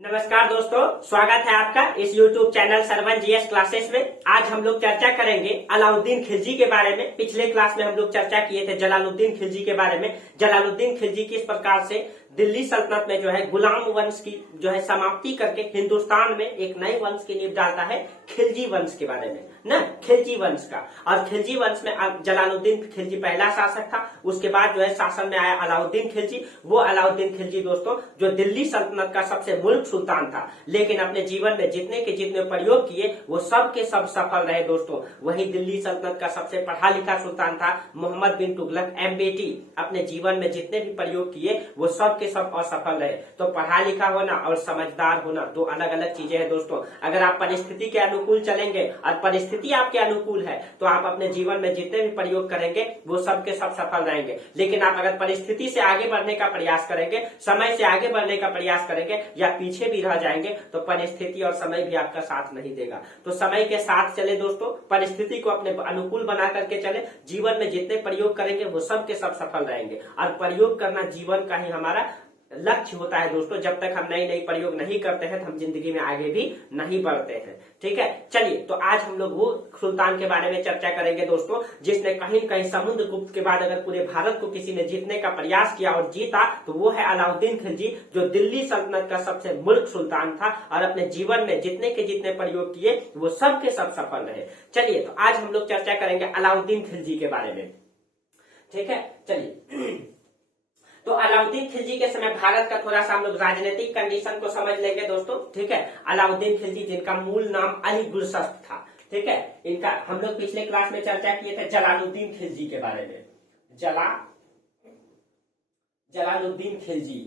नमस्कार दोस्तों, स्वागत है आपका इस YouTube channel Sarvan GS classes में। आज हम लोग चर्चा करेंगे अलाउद्दीन खिलजी के बारे में। पिछले क्लास में हम लोग चर्चा किए थे जलालुद्दीन खिलजी के बारे में। जलालुद्दीन खिलजी किस प्रकार से दिल्ली सल्तनत में जो है गुलाम वंश की जो है समाप्ति करके हिंदुस्तान में एक नए वंश की नींव डालता है, खिलजी वंश के बारे में ना, खिलजी वंश का। और खिलजी वंश में जलालुद्दीन खिलजी पहला शासक था। उसके बाद जो है शासन में आया अलाउद्दीन खिलजी। वो अलाउद्दीन खिलजी दोस्तों जो दिल्ली सल्तनत का सबसे मुल्क सुल्तान था, लेकिन अपने जीवन में जितने के जितने प्रयोग किए वो सब के सब सफल रहे दोस्तों। वही दिल्ली सल्तनत का सबसे पढ़ा लिखा सुल्तान था मोहम्मद बिन तुगलक MBT। अपने जीवन में जितने भी प्रयोग किए वो सब के सब असफल रहे। तो पढ़ा लिखा होना और समझदार होना दो अलग अलग चीजें हैं दोस्तों। अगर आप परिस्थिति के अनुकूल चलेंगे और परिस्थिति आपके अनुकूल है तो आप अपने जीवन में जितने भी प्रयोग करेंगे वो सब के सब सफल रहेंगे। लेकिन आप अगर परिस्थिति से आगे बढ़ने का प्रयास करेंगे, समय से आगे बढ़ने का प्रयास करेंगे या पीछे भी रह जाएंगे तो परिस्थिति और समय भी आपका साथ नहीं देगा। तो समय के साथ चले दोस्तों, परिस्थिति को अपने अनुकूल बना करके चले। जीवन में जितने प्रयोग करेंगे वो सब के सब सफल रहेंगे। और प्रयोग करना जीवन का ही हमारा लक्ष्य होता है दोस्तों। जब तक हम नई नई प्रयोग नहीं करते हैं तो हम जिंदगी में आगे भी नहीं बढ़ते हैं। ठीक है, चलिए तो आज हम लोग वो सुल्तान के बारे में चर्चा करेंगे दोस्तों जिसने कहीं न कहीं समुद्रगुप्त के बाद अगर पूरे भारत को किसी ने जीतने का प्रयास किया और जीता तो वो है अलाउद्दीन खिलजी, जो दिल्ली सल्तनत का सबसे मुल्क सुल्तान था और अपने जीवन में जितने के जितने प्रयोग किए वो सब के सब सफल रहे। चलिए तो आज हम लोग चर्चा करेंगे अलाउद्दीन खिलजी के बारे में। ठीक है, चलिए तो अलाउद्दीन खिलजी के समय भारत का थोड़ा सा हम लोग राजनीतिक कंडीशन को समझ लेंगे दोस्तों। ठीक है, अलाउद्दीन खिलजी जिनका मूल नाम अली गुरसस्त था। ठीक है, इनका हम लोग पिछले क्लास में चर्चा किए थे जलालुद्दीन खिलजी के बारे में। जलालुद्दीन खिलजी,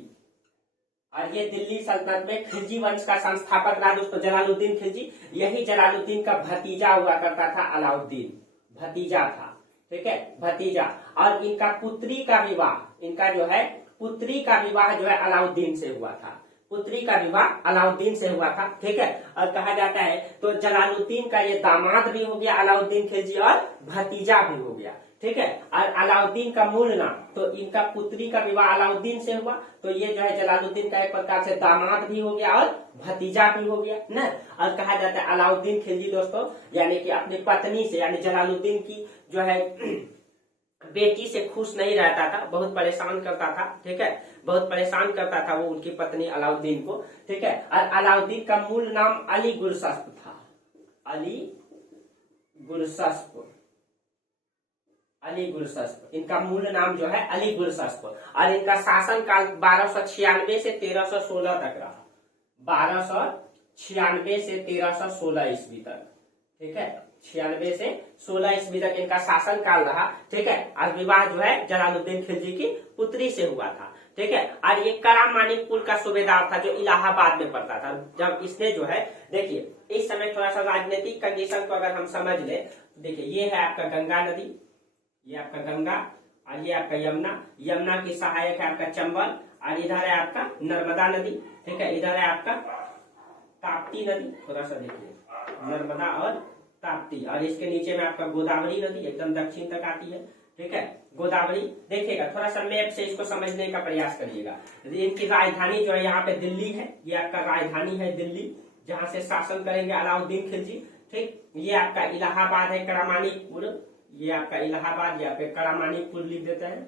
और ये दिल्ली सल्तनत में खिलजी वंश का संस्थापक रहा दोस्तों जलालुद्दीन खिलजी। यही जलालुद्दीन का भतीजा हुआ करता था, अलाउद्दीन भतीजा था। ठीक है, भतीजा। और इनका पुत्री का विवाह, इनका जो है पुत्री का विवाह जो है अलाउद्दीन से हुआ था। पुत्री का विवाह अलाउद्दीन से हुआ था। ठीक है, और कहा जाता है तो जलालुद्दीन का ये दामाद भी हो गया अलाउद्दीन खिलजी और भतीजा भी हो गया। ठीक है, और अलाउद्दीन का मूल नाम, तो इनका पुत्री का विवाह अलाउद्दीन से हुआ तो ये जो है जलालुद्दीन का एक प्रकार से दामाद भी हो गया और भतीजा भी हो गया ना। और कहा जाता है अलाउद्दीन खिलजी दोस्तों यानी कि अपनी पत्नी से यानी जलालुद्दीन की जो है बेटी से खुश नहीं रहता था, बहुत परेशान करता था। ठीक है, बहुत परेशान करता था वो उनकी पत्नी अलाउद्दीन को। ठीक है, और अलाउद्दीन का मूल नाम अली गुरसस्त था। अली गुरसस्त, अली गुरसस्त इनका मूल नाम जो है अली गुरसस्त। और इनका शासन काल 1296 से 1316 तक रहा। 1296 से 1316 ईस्वी तक। ठीक है, 96 से 16 ईस्वी तक इनका शासन काल रहा। ठीक है, और विवाह जो है जलालुद्दीन खिलजी की पुत्री से हुआ था। ठीक है, और ये करामानिकपुर का सूबेदार था जो इलाहाबाद में पड़ता था। जब इसने जो है देखिए इस समय थोड़ा सा राजनीतिक कंडीशन को अगर हम समझ ले, देखिए ये है आपका गंगा नदी, ये आपका गंगा और ये आपका यमुना। यमुना की सहायक है आपका चंबल और इधर है आपका नर्मदा नदी। ठीक है, इधर है आपका ताप्ती नदी, थोड़ा सा देखिए नर्मदा और ताप्ती, और इसके नीचे में आपका गोदावरी नदी एकदम दक्षिण तक आती है। ठीक है, गोदावरी देखिएगा, थोड़ा सा मैप से इसको समझने का प्रयास करिएगा। इनकी राजधानी जो है यहाँ पे दिल्ली है, ये आपका राजधानी है दिल्ली जहां से शासन करेंगे अलाउद्दीन खिलजी। ठीक, ये आपका इलाहाबाद है, करामानिकपुर, ये आपका इलाहाबाद, यहाँ पे करामानिकपुर लिख देते हैं,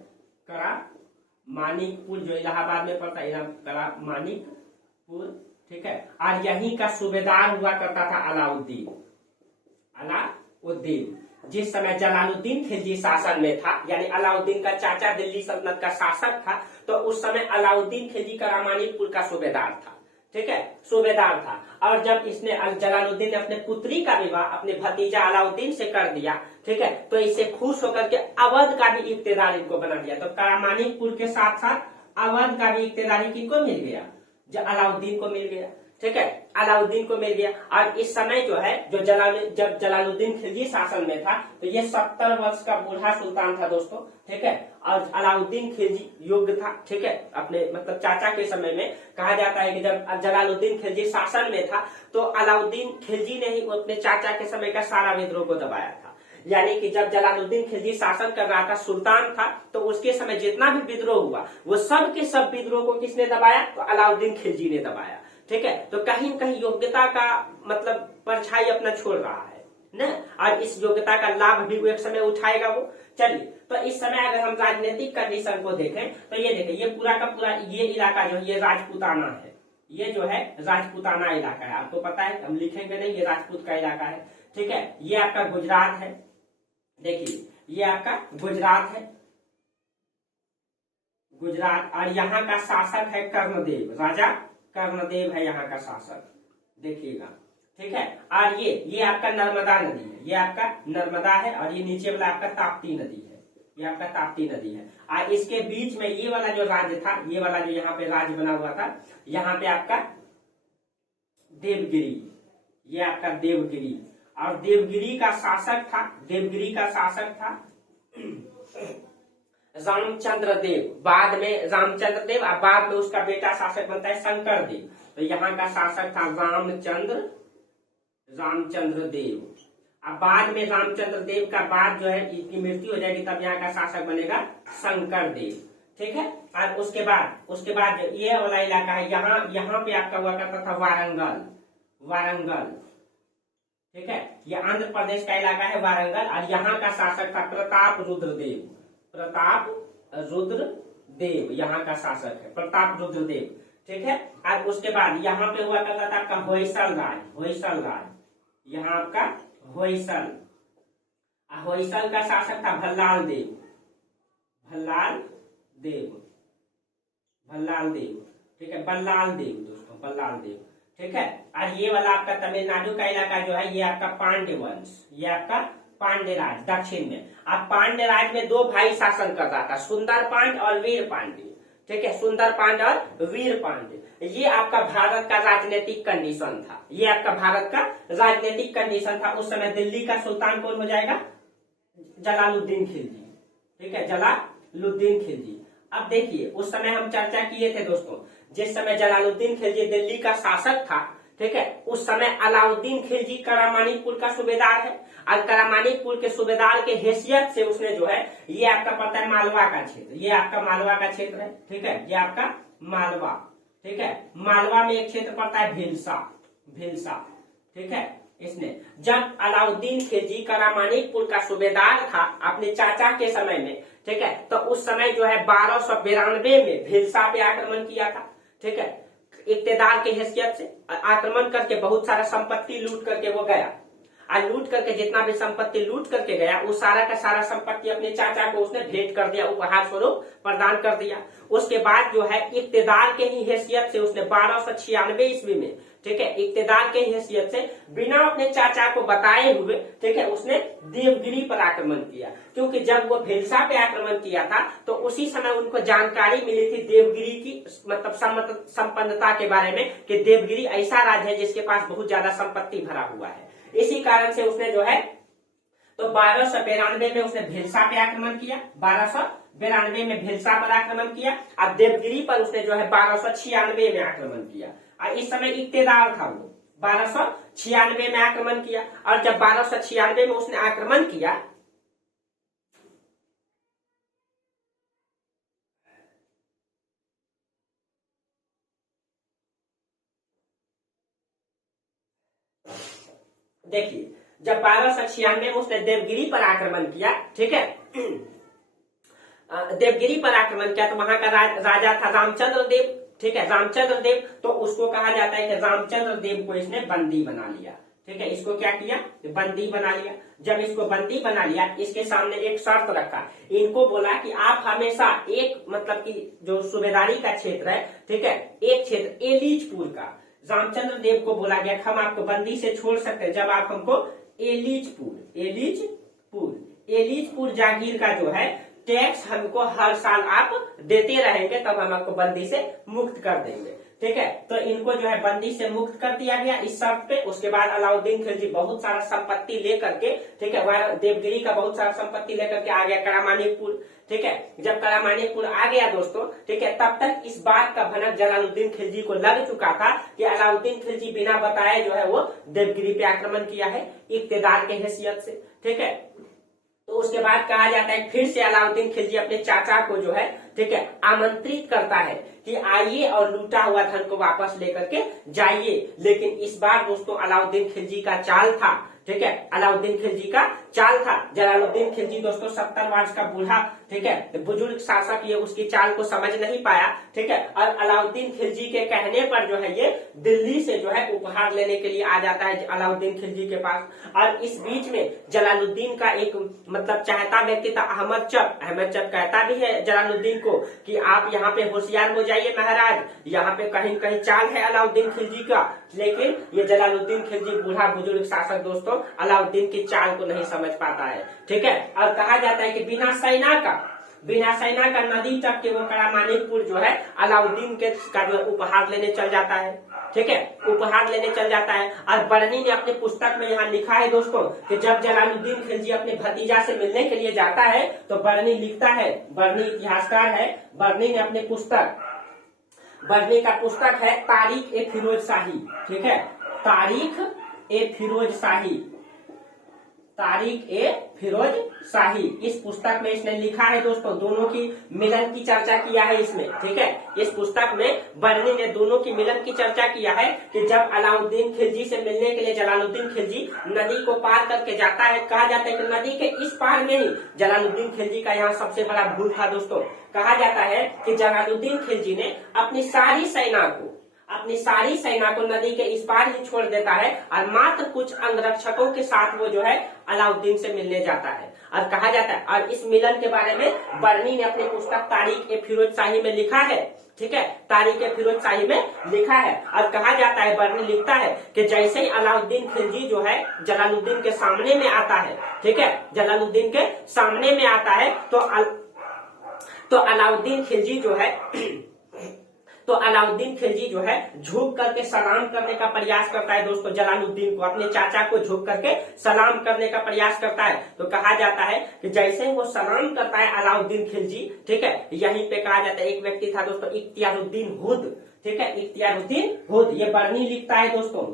करामानिकपुर जो इलाहाबाद में पड़ता है, करामानिकपुर। ठीक है, और यहीं का सूबेदार हुआ करता था अलाउद्दीन। जिस समय जलालुद्दीन खिलजी शासन में था यानी अलाउद्दीन का चाचा दिल्ली सल्तनत का शासक था, तो उस समय अलाउद्दीन खिलजी करामानिकपुर का सूबेदार था। ठीक है, सूबेदार था। और जब इसने जलालुद्दीन ने अपने पुत्री का विवाह अपने भतीजा अलाउद्दीन से कर दिया, ठीक है, तो इससे खुश होकर के अवध का भी इख्तियार इनको बना दिया। तो करामानिकपुर के साथ साथ अवध का भी इख्तियार किनको मिल गया, जो अलाउद्दीन को मिल गया। ठीक है, अलाउद्दीन को मिल गया। और इस समय जो है जब जलालुद्दीन खिलजी शासन में था तो ये 70 वर्ष का बूढ़ा सुल्तान था दोस्तों। ठीक है, और अलाउद्दीन खिलजी योग्य था। ठीक है, अपने मतलब चाचा के समय में कहा जाता है कि जब जलालुद्दीन खिलजी शासन में था तो अलाउद्दीन खिलजी ने ही अपने चाचा के समय का सारा विद्रोह को दबाया था। यानी कि जब जलालुद्दीन खिलजी शासन कर रहा था, सुल्तान था, तो उसके समय जितना भी विद्रोह हुआ वो सब के सब विद्रोह को किसने दबाया, तो अलाउद्दीन खिलजी ने दबाया। ठीक है, तो कहीं न कहीं योग्यता का मतलब परछाई अपना छोड़ रहा है न, और इस योग्यता का लाभ भी वो एक समय उठाएगा वो। चलिए, तो इस समय अगर हम राजनीतिक कंडीशन को देखें तो ये देखें, ये पूरा का पूरा ये इलाका जो है ये राजपूताना है, ये जो है राजपूताना इलाका है। आपको पता है, हम लिखेंगे नहीं, ये राजपूत का इलाका है। ठीक है, ये आपका गुजरात है, देखिए ये आपका गुजरात है, गुजरात, और यहाँ का शासक है कर्णदेव, राजा कर्णदेव है यहाँ का शासक, देखिएगा। ठीक है, और ये आपका नर्मदा नदी है, ये आपका नर्मदा है, और ये नीचे वाला आपका ताप्ती नदी है, ये आपका ताप्ती नदी है। और इसके बीच में ये वाला जो राज्य था, ये वाला जो यहाँ पे राज्य बना हुआ था, यहाँ पे आपका देवगिरी, ये आपका देवगिरी, और देवगिरी का शासक था, देवगिरी का शासक था रामचंद्र देव। बाद में रामचंद्र देव, और बाद में उसका बेटा शासक बनता है शंकर देव। तो यहाँ का शासक था रामचंद्र देव। अब बाद में रामचंद्र देव का बाद जो है इसकी मृत्यु हो जाएगी, तब यहाँ का शासक बनेगा शंकर देव। ठीक है, और उसके बाद ये वाला इलाका है, यहाँ पे आपका हुआ करता था वारंगल। ठीक है, ये आंध्र प्रदेश का इलाका है वारंगल, और यहाँ का शासक था प्रताप रुद्र देव, यहाँ का शासक है प्रताप रुद्र देव। ठीक है, और उसके बाद यहाँ पे हुआ करता था आपका होयसल राज, यहाँ आपका होयसल का शासक था भल्लाल देव। ठीक है, बल्लाल देव दोस्तों, बल्लाल देव। ठीक है, और ये वाला आपका तमिलनाडु का इलाका जो है ये आपका पांड्य वंश, ये आपका पांड्य राज दक्षिण में। अब पांड्य राज में दो भाई शासन कर रहा था, सुंदर पांड्य और वीर पांड्य। ठीक है, सुंदर पांड्य और वीर पांड्य। ये आपका भारत का राजनीतिक कंडीशन था, ये आपका भारत का राजनीतिक कंडीशन था। उस समय दिल्ली का सुल्तान कौन हो जाएगा? जलालुद्दीन खिलजी। ठीक है, जलालुद्दीन खिलजी। अब देखिए, उस समय हम चर्चा किए थे दोस्तों, जिस समय जलालुद्दीन खिलजी दिल्ली का शासक था, ठीक है, उस समय अलाउद्दीन खिलजी करामानिकपुर का सूबेदार है, और करामानिकपुर के सूबेदार के हैसियत से उसने जो है, ये आपका पड़ता है मालवा का क्षेत्र, ये आपका मालवा का क्षेत्र है। ठीक है, ये आपका मालवा। ठीक है, मालवा में एक क्षेत्र पड़ता है भिलसा। ठीक है, इसने जब अलाउद्दीन खिलजी करामानिकपुर का सूबेदार था अपने चाचा के समय में, ठीक है, तो उस समय जो है 1292 में भिलसा पे आक्रमण किया था। ठीक है, इक्तेदार के हैसियत से आक्रमण करके बहुत सारा संपत्ति लूट करके वो गया, और लूट करके जितना भी संपत्ति लूट करके गया, वो सारा का सारा संपत्ति अपने चाचा को उसने भेंट कर दिया, उपहार स्वरूप प्रदान कर दिया। उसके बाद जो है इक्तेदार के ही हैसियत से उसने 1296 ईस्वी में, ठीक है, इक्तेदार के हैसियत से बिना अपने चाचा को बताए हुए, ठीक है, उसने देवगिरी पर आक्रमण किया। क्योंकि जब वो भिलसा पे आक्रमण किया था तो उसी समय उनको जानकारी मिली थी देवगिरी की मतलब संपन्नता के बारे में, कि देवगिरी ऐसा राज्य है जिसके पास बहुत ज्यादा संपत्ति भरा हुआ है। इसी कारण से उसने जो है तो 1292 में उसने भिलसा पे आक्रमण किया, 1292 में भिलसा पर आक्रमण किया, और देवगिरी पर उसने जो है 1296 में आक्रमण किया। और इस समय इक्तेदार था वो, 1296 में आक्रमण किया। और जब 1296 में उसने आक्रमण किया, देखिए, जब 1296 में उसने देवगिरी पर आक्रमण किया, ठीक है, देवगिरी पर आक्रमण किया, तो वहां का राजा था रामचंद्र देव। ठीक है, रामचंद्र देव, तो उसको कहा जाता है कि रामचंद्र देव को इसने बंदी बना लिया। ठीक है, इसको क्या किया? बंदी बना लिया। जब इसको बंदी बना लिया, इसके सामने एक शर्त रखा, इनको बोला कि आप हमेशा एक मतलब कि जो सूबेदारी का क्षेत्र है, ठीक है, एक क्षेत्र एलीचपुर का, रामचंद्र देव को बोला गया हम आपको बंदी से छोड़ सकते हैं जब आप हमको एलीचपुर जागीर का जो है टैक्स हमको हर साल आप देते रहेंगे, तब हम आपको बंदी से मुक्त कर देंगे। ठीक है, तो इनको जो है बंदी से मुक्त कर दिया गया इस शर्त पे। उसके बाद अलाउद्दीन खिलजी बहुत सारा संपत्ति लेकर के, ठीक है, वह देवगिरी का बहुत सारा संपत्ति लेकर के आ गया करामानिकपुर। ठीक है, जब करामानिकपुर आ गया दोस्तों, ठीक है, तब तक इस बात का भनक जलालुद्दीन खिलजी को लग चुका था कि अलाउद्दीन खिलजी बिना बताए जो है वो देवगिरी पे आक्रमण किया है इक्तेदार के हैसियत से। ठीक है, तो उसके बाद कहा जाता है फिर से अलाउद्दीन खिलजी अपने चाचा को जो है ठीक है आमंत्रित करता है कि आइए और लूटा हुआ धन को वापस लेकर के जाइए। लेकिन इस बार दोस्तों अलाउद्दीन खिलजी का चाल था ठीक है, अलाउद्दीन खिलजी का चाल था। जलालुद्दीन खिलजी दोस्तों 70 वर्ष का बूढ़ा ठीक है बुजुर्ग शासक ये उसकी चाल को समझ नहीं पाया ठीक है। और अलाउद्दीन खिलजी के कहने पर जो है ये दिल्ली से जो है उपहार लेने के लिए आ जाता है अलाउद्दीन खिलजी के पास। और इस बीच में जलालुद्दीन का एक मतलब चाहता व्यक्ति था अहमद चप। अहमद चप कहता भी है जलालुद्दीन को कि आप यहाँ पे होशियार हो जाइए महाराज, यहाँ पे कहीं कहीं चाल है अलाउद्दीन खिलजी का। लेकिन ये जलालुद्दीन खिलजी बूढ़ा बुजुर्ग शासक दोस्तों अलाउद्दीन की चाल को नहीं समझ पाता है ठीक है। और कहा जाता है कि बिना सेना का नदी तक के वो करामानिकपुर जो है अलाउद्दीन के का जो उपहार लेने चल जाता है ठीक है, उपहार लेने चल जाता है। और बर्नी ने अपने पुस्तक में यहाँ लिखा है दोस्तों कि जब जलालुद्दीन खिलजी अपने भतीजा से मिलने के लिए जाता है तो बर्नी लिखता है, बर्नी इतिहासकार है, बर्नी ने अपने बर्नी का पुस्तक है तारीख ए फिरोज शाही ठीक है, तारीख ए फिरोज शाही। इस पुस्तक में इसने लिखा है दोस्तों दोनों की मिलन की चर्चा किया है इसमें ठीक है। इस पुस्तक में बर्नी ने दोनों की मिलन की चर्चा किया है कि जब अलाउद्दीन खिलजी से मिलने के लिए जलालुद्दीन खिलजी नदी को पार करके जाता है, कहा जाता है कि नदी के इस पार में ही जलालुद्दीन खिलजी का यहाँ सबसे बड़ा भूल था दोस्तों। कहा जाता है कि जलालुद्दीन खिलजी ने अपनी सारी सेना को नदी के इस पार ही छोड़ देता है और मात्र कुछ अंगरक्षकों के साथ वो जो है अलाउद्दीन से मिलने जाता है। और कहा जाता है और इस मिलन के बारे में बर्नी ने अपनी पुस्तक तारीख ए फिरोज शाही में लिखा है ठीक है, तारीख ए फिरोज शाही में लिखा है। और कहा जाता है बर्नी लिखता है कि जैसे ही अलाउद्दीन खिलजी जो है जलालुद्दीन के सामने में आता है ठीक है, जलालुद्दीन के सामने में आता है तो अलाउद्दीन खिलजी जो है झुक करके सलाम करने का प्रयास करता है दोस्तों। जलालुद्दीन को अपने चाचा को झुक करके सलाम करने का प्रयास करता है। तो कहा जाता है कि जैसे ही वो सलाम करता है अलाउद्दीन खिलजी ठीक है, यहीं पे कहा जाता है एक व्यक्ति था दोस्तों इख्तियारुद्दीन हुद ठीक है, इख्तियारुद्दीन हुद। ये बर्नी लिखता है दोस्तों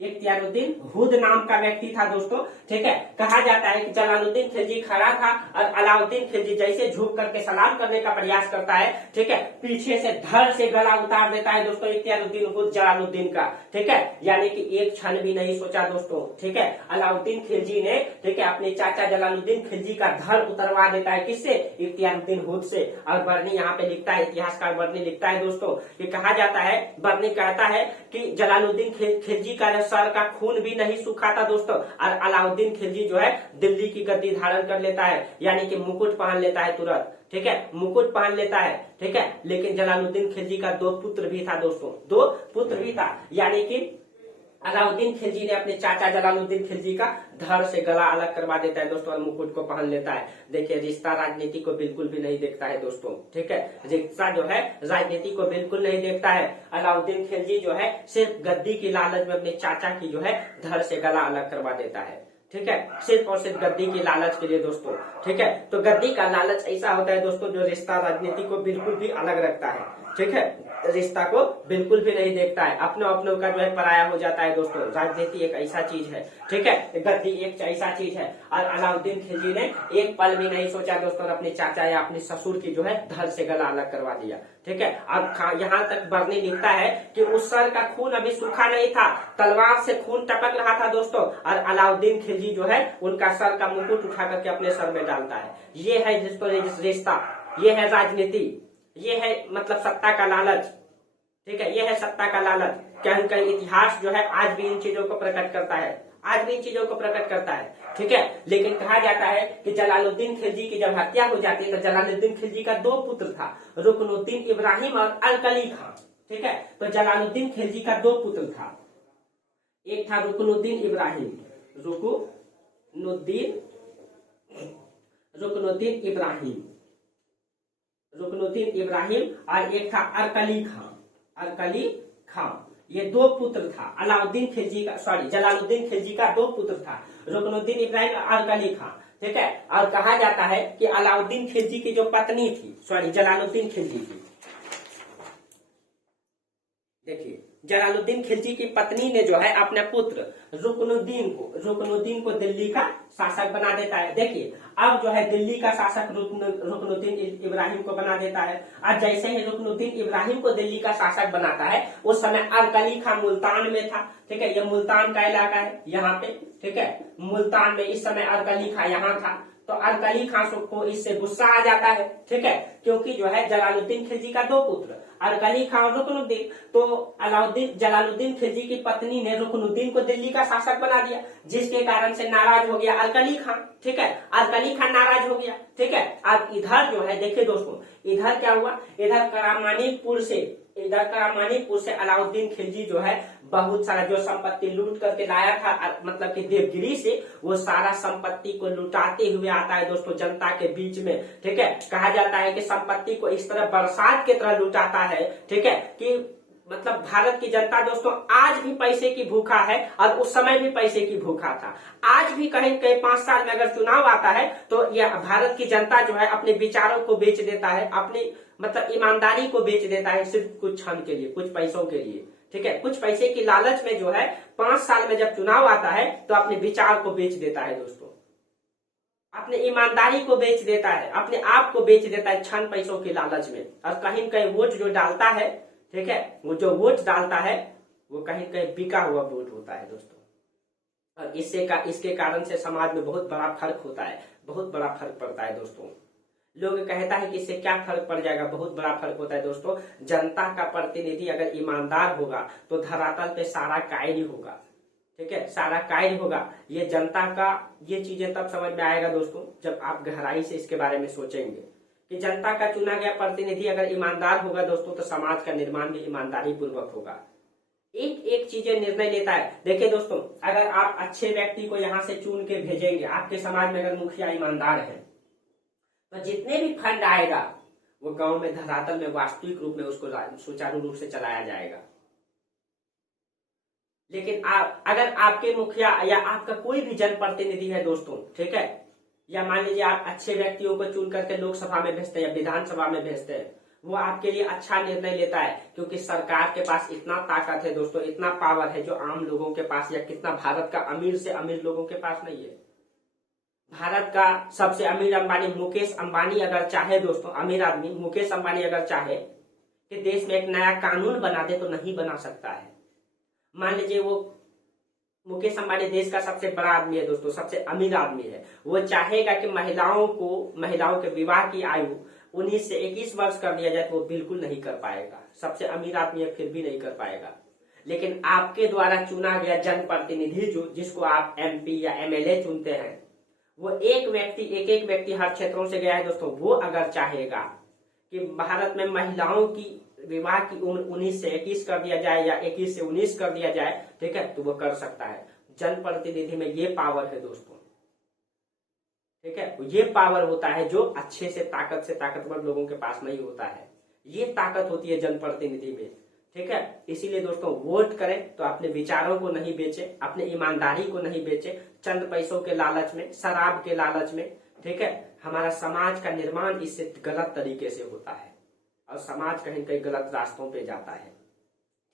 इख्तियारुद्दीन हुद नाम का व्यक्ति था दोस्तों ठीक है। कहा जाता है कि जलालुद्दीन खिलजी खड़ा था और अलाउद्दीन खिलजी जैसे झुक करके सलाम करने का प्रयास करता है ठीक है, पीछे से धड़ से गला उतार देता है दोस्तों इख्तियारुद्दीन हुद जलालुद्दीन का ठीक है। यानी कि एक क्षण भी नहीं सोचा दोस्तों ठीक है, अलाउद्दीन खिलजी ने ठीक है अपने चाचा जलालुद्दीन खिलजी का धड़ उतरवा देता है किससे, इख्तियारुद्दीन हुद से। और बर्नी यहाँ पे लिखता है, इतिहासकार बर्नी लिखता है दोस्तों कि कहा जाता है, बर्नी कहता है कि जलालुद्दीन खिलजी का सर का खून भी नहीं सूखा था दोस्तों। और अलाउद्दीन खिलजी जो है दिल्ली की गद्दी धारण कर लेता है, यानी कि मुकुट पहन लेता है तुरंत ठीक है, मुकुट पहन लेता है ठीक है। लेकिन जलालुद्दीन खिलजी का 2 पुत्र भी था दोस्तों, 2 पुत्र भी था। यानी कि अलाउद्दीन खिलजी ने अपने चाचा जलालुद्दीन खिलजी का धड़ से गला अलग करवा देता है दोस्तों और मुकुट को पहन लेता है। देखिए रिश्ता राजनीति को बिल्कुल भी नहीं देखता है दोस्तों ठीक है, रिश्ता जो है राजनीति को बिल्कुल नहीं देखता है। अलाउद्दीन खिलजी जो है सिर्फ गद्दी की लालच में अपने चाचा की जो है धड़ से गला अलग करवा देता है ठीक है, सिर्फ और सिर्फ गद्दी की लालच के लिए दोस्तों ठीक है। तो गद्दी का लालच ऐसा होता है दोस्तों जो रिश्ता राजनीति को बिल्कुल भी अलग रखता है ठीक है, रिश्ता को बिल्कुल भी नहीं देखता है, अपनों का जो है पराया हो जाता है दोस्तों। राजनीति एक ऐसा चीज है ठीक है, गद्दी एक ऐसा चीज है। और अलाउद्दीन खिलजी ने एक पल भी नहीं सोचा दोस्तों, अपने चाचा या अपने ससुर की जो है धड़ से गला अलग करवा दिया ठीक है। अब यहाँ तक बर्नी लिखता है कि उस सर का खून अभी सूखा नहीं था, तलवार से खून टपक रहा था दोस्तों। और अलाउद्दीन खिलजी जो है उनका सर का मुकुट उठा करके अपने सर में डालता है। ये है दोस्तों रिश्ता, ये है राजनीति, ये है मतलब सत्ता का लालच ठीक है, ये है सत्ता का लालच। कहीं इतिहास जो है आज भी इन चीजों को प्रकट करता है, ठीक है। लेकिन कहा जाता है कि जलालुद्दीन खिलजी की जब हत्या हो जाती है तो जलालुद्दीन खिलजी का 2 पुत्र था, रुकनुद्दीन इब्राहिम और अलकली खान ठीक है। तो जलालुद्दीन खिलजी का 2 पुत्र था, एक था रुकनुद्दीन इब्राहिम और एक था अरकली खान। ये 2 पुत्र था जलालुद्दीन खिलजी का 2 पुत्र था, रुकनुद्दीन इब्राहिम और अरकली खान ठीक है। और कहा जाता है कि अलाउद्दीन खिलजी की जो पत्नी थी जलालुद्दीन खिलजी की देखिए, जलालुद्दीन खिलजी की पत्नी ने जो है अपने पुत्र रुकनुद्दीन को दिल्ली का शासक बना देता है। देखिए, अब जो है दिल्ली का शासक रुकनुद्दीन इब्राहिम को बना देता है। और जैसे ही रुकनुद्दीन इब्राहिम को दिल्ली का शासक बनाता है, उस समय अरकली खां मुल्तान में था। ठीक है, ये मुल्तान का इलाका है यहाँ पे। ठीक है, मुल्तान में इस समय अरकली खां यहाँ था। तो अरकली खां को इससे गुस्सा आ जाता है। ठीक है, क्योंकि जो है जलालुद्दीन खिलजी का 2 पुत्र अरकली खां और रुकनुद्दीन, तो जलालुद्दीन खिलजी की पत्नी ने रुकनुद्दीन को दिल्ली का शासक बना दिया, जिसके कारण से नाराज हो गया अरकली खां। ठीक है, अरकली खां नाराज हो गया। ठीक है, अब इधर जो है देखिए दोस्तों, इधर क्या हुआ, इधर करामानीपुर से अलाउद्दीन खिलजी जो है बहुत सारा जो संपत्ति लूट करके लाया था, मतलब कि देवगिरी से, वो सारा संपत्ति को लुटाते हुए आता है दोस्तों जनता के बीच में। ठीक है, कहा जाता है कि संपत्ति को इस तरह बरसात की तरह लुटाता है। ठीक है, कि मतलब भारत की जनता दोस्तों आज भी पैसे की भूखा है, और उस समय भी पैसे की भूखा था। आज भी कहीं कहीं 5 साल में अगर चुनाव आता है तो यह भारत की जनता जो है अपने विचारों को बेच देता है, अपनी मतलब ईमानदारी को बेच देता है, सिर्फ कुछ क्षण के लिए, कुछ पैसों के लिए। ठीक है, कुछ पैसे की लालच में जो है 5 साल में जब चुनाव आता है तो अपने विचार को बेच देता है दोस्तों, अपने ईमानदारी को बेच देता है, अपने आप को बेच देता है क्षण पैसों की लालच में। और कहीं कहीं वोट जो डालता है, ठीक है, वो जो वोट डालता है वो कहीं कहीं बिका हुआ वोट होता है दोस्तों। और इसके कारण से समाज में बहुत बड़ा फर्क होता है, बहुत बड़ा फर्क पड़ता है दोस्तों। लोग कहता है कि इससे क्या फर्क पड़ जाएगा, बहुत बड़ा फर्क होता है दोस्तों। जनता का प्रतिनिधि अगर ईमानदार होगा तो धरातल पे सारा कायम होगा। ठीक है, सारा कायम होगा। ये जनता का, ये चीजें तब समझ में आएगा दोस्तों जब आप गहराई से इसके बारे में सोचेंगे कि जनता का चुना गया प्रतिनिधि अगर ईमानदार होगा दोस्तों तो समाज का निर्माण भी ईमानदारी पूर्वक होगा। एक एक चीजें निर्णय लेता है। देखिए दोस्तों, अगर आप अच्छे व्यक्ति को यहाँ से चुन के भेजेंगे, आपके समाज में अगर मुखिया ईमानदार है, तो जितने भी फंड आएगा वो गांव में धरातल में वास्तविक रूप में उसको सुचारू रूप से चलाया जाएगा। लेकिन अगर आपके मुखिया या आपका कोई भी जनप्रतिनिधि है दोस्तों, ठीक है, या मान लीजिए आप अच्छे व्यक्तियों को चुन करके लोकसभा में भेजते हैं या विधानसभा में भेजते हैं, वो आपके लिए अच्छा निर्णय लेता है, क्योंकि सरकार के पास इतना ताकत है दोस्तों, इतना पावर है जो आम लोगों के पास या कितना भारत का अमीर से अमीर लोगों के पास नहीं है। भारत का सबसे अमीर अंबानी मुकेश अंबानी अगर चाहे दोस्तों, अमीर आदमी मुकेश अंबानी अगर चाहे कि देश में एक नया कानून बना दे तो नहीं बना सकता है। मान लीजिए वो मुकेश अंबानी देश का सबसे बड़ा आदमी है दोस्तों, सबसे अमीर आदमी है, वो चाहेगा कि महिलाओं के विवाह की आयु 19 से 21 वर्ष कर दिया जाए तो वो बिल्कुल नहीं कर पाएगा। सबसे अमीर आदमी है फिर भी नहीं कर पाएगा। लेकिन आपके द्वारा चुना गया जनप्रतिनिधि जिसको आप MP या MLA चुनते हैं, वो एक व्यक्ति हर क्षेत्रों से गया है दोस्तों, वो अगर चाहेगा कि भारत में महिलाओं की विवाह की उम्र 19 से 21 कर दिया जाए या 21 से 19 कर दिया जाए, ठीक है, तो वो कर सकता है। जनप्रतिनिधि में ये पावर है दोस्तों, ठीक है, ये पावर होता है जो अच्छे से ताकतवर लोगों के पास नहीं होता है। ये ताकत होती है जनप्रतिनिधि में। ठीक है, इसीलिए दोस्तों वोट करें तो अपने विचारों को नहीं बेचे, अपने ईमानदारी को नहीं बेचे चंद पैसों के लालच में, शराब के लालच में। ठीक है, हमारा समाज का निर्माण इससे गलत तरीके से होता है और समाज कहीं कहीं गलत रास्तों पे जाता है।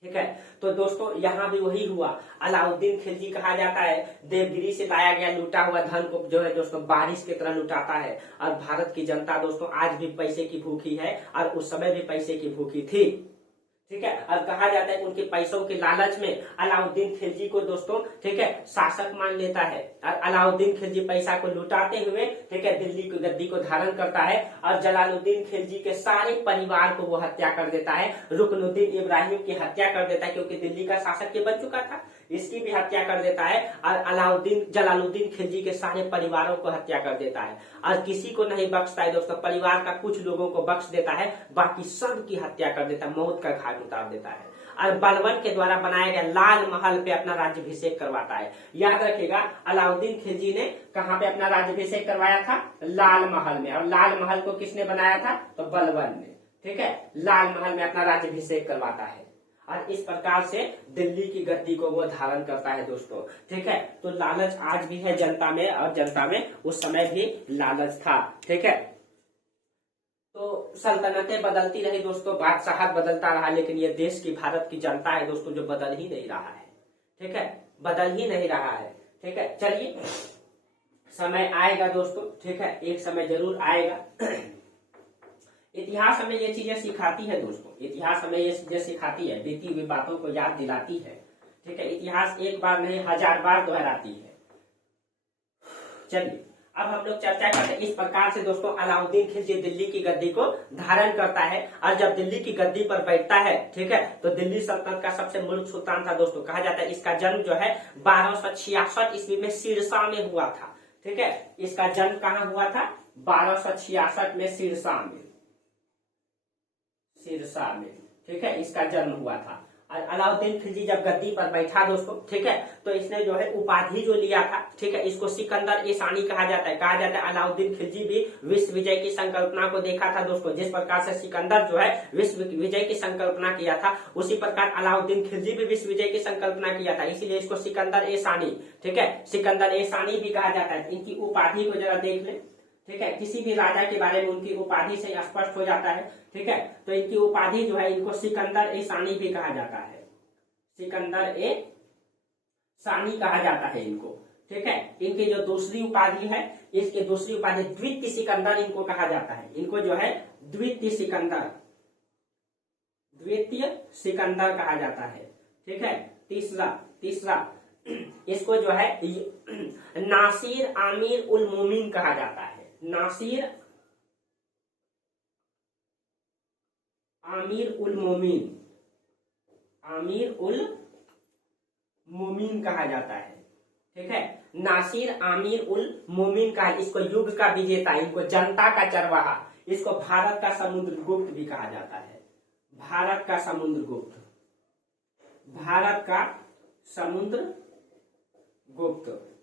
ठीक है, तो दोस्तों यहाँ भी वही हुआ। अलाउद्दीन खिलजी कहा जाता है, देवगिरी से लाया गया लूटा हुआ धन को जो है दोस्तों बारिश की तरह लुटाता है। और भारत की जनता दोस्तों आज भी पैसे की भूखी है और उस समय भी पैसे की भूखी थी। ठीक है, और कहा जाता है कि उनके पैसों के लालच में अलाउद्दीन खिलजी को दोस्तों, ठीक है, शासक मान लेता है। और अलाउद्दीन खिलजी पैसा को लुटाते हुए, ठीक है, दिल्ली की गद्दी को धारण करता है और जलालुद्दीन खिलजी के सारे परिवार को वो हत्या कर देता है। रुकनुद्दीन इब्राहिम की हत्या कर देता है क्योंकि दिल्ली का शासक ये बन चुका था, इसकी भी हत्या कर देता है। और जलालुद्दीन खिलजी के सारे परिवारों को हत्या कर देता है और किसी को नहीं बख्शता है दोस्तों। परिवार का कुछ लोगों को बख्श देता है, बाकी सब की हत्या कर देता है, मौत का घाट उतार देता है। और बलबन के द्वारा बनाया गया लाल महल पे अपना राज्याभिषेक करवाता है। याद रखिएगा, अलाउद्दीन खिलजी ने कहाँ पे अपना राज्याभिषेक करवाया था? लाल महल में। और लाल महल को किसने बनाया था? तो बलबन ने। ठीक है, लाल महल में अपना राज्याभिषेक करवाता है और इस प्रकार से दिल्ली की गद्दी को वो धारण करता है दोस्तों। ठीक है, तो लालच आज भी है जनता में और जनता में उस समय भी लालच था। ठीक है, तो सल्तनतें बदलती रही दोस्तों, बादशाहत बदलता रहा, लेकिन ये देश की, भारत की जनता है दोस्तों जो बदल ही नहीं रहा है। ठीक है, बदल ही नहीं रहा है। ठीक है, चलिए समय आएगा दोस्तों। ठीक है, एक समय जरूर आएगा। इतिहास हमें ये चीजें सिखाती है दोस्तों, इतिहास हमें ये चीजें सिखाती है, बीती हुई बातों को याद दिलाती है। ठीक है, इतिहास एक बार नहीं 1000 बार दोहराती है। चलिए अब हम लोग चर्चा करते हैं। इस प्रकार से दोस्तों अलाउद्दीन खिलजी दिल्ली की गद्दी को धारण करता है, और जब दिल्ली की गद्दी पर बैठता है, ठीक है, तो दिल्ली सल्तनत का सबसे मुल्क सुल्तान था दोस्तों, कहा जाता है। इसका जन्म जो है 1266 ईस्वी में सिरसा में हुआ था। ठीक है, इसका जन्म कहाँ हुआ था? 1266 में सिरसा में, सिरसा में। ठीक है, इसका जन्म हुआ था। और अलाउद्दीन खिलजी जब गद्दी पर बैठा दोस्तों, ठीक है, तो इसने जो है उपाधि जो लिया था, ठीक है, इसको सिकंदर ए सानी कहा जाता है। कहा जाता है अलाउद्दीन खिलजी भी विश्व विजय की संकल्पना को देखा था दोस्तों। जिस प्रकार से सिकंदर जो है विश्व विजय की संकल्पना किया था, उसी प्रकार अलाउद्दीन खिलजी भी विश्व विजय की संकल्पना किया था, इसीलिए इसको सिकंदर ए सानी, ठीक है, सिकंदर ए सानी भी कहा जाता है। इनकी उपाधि को जरा देख ले। ठीक है, किसी भी राजा के बारे में उनकी उपाधि से स्पष्ट हो जाता है। ठीक है, तो इनकी उपाधि जो है, इनको सिकंदर ए सानी भी कहा जाता है, सिकंदर ए सानी कहा जाता है इनको। ठीक है, इनकी जो दूसरी उपाधि है, इसकी दूसरी उपाधि द्वितीय सिकंदर इनको कहा जाता है। इनको जो है द्वितीय सिकंदर, द्वितीय सिकंदर कहा जाता है। ठीक है, तीसरा इसको जो है नासिर आमिर उल मोमिन कहा जाता है, नासिर आमिर उल मोमिन, आमिर उल मोमिन कहा जाता है। ठीक है, नासिर आमिर उल मोमिन का, इसको युग का विजेता, इनको जनता का चरवाहा, इसको भारत का समुद्रगुप्त भी कहा जाता है, भारत का समुद्रगुप्त, भारत का समुद्रगुप्त।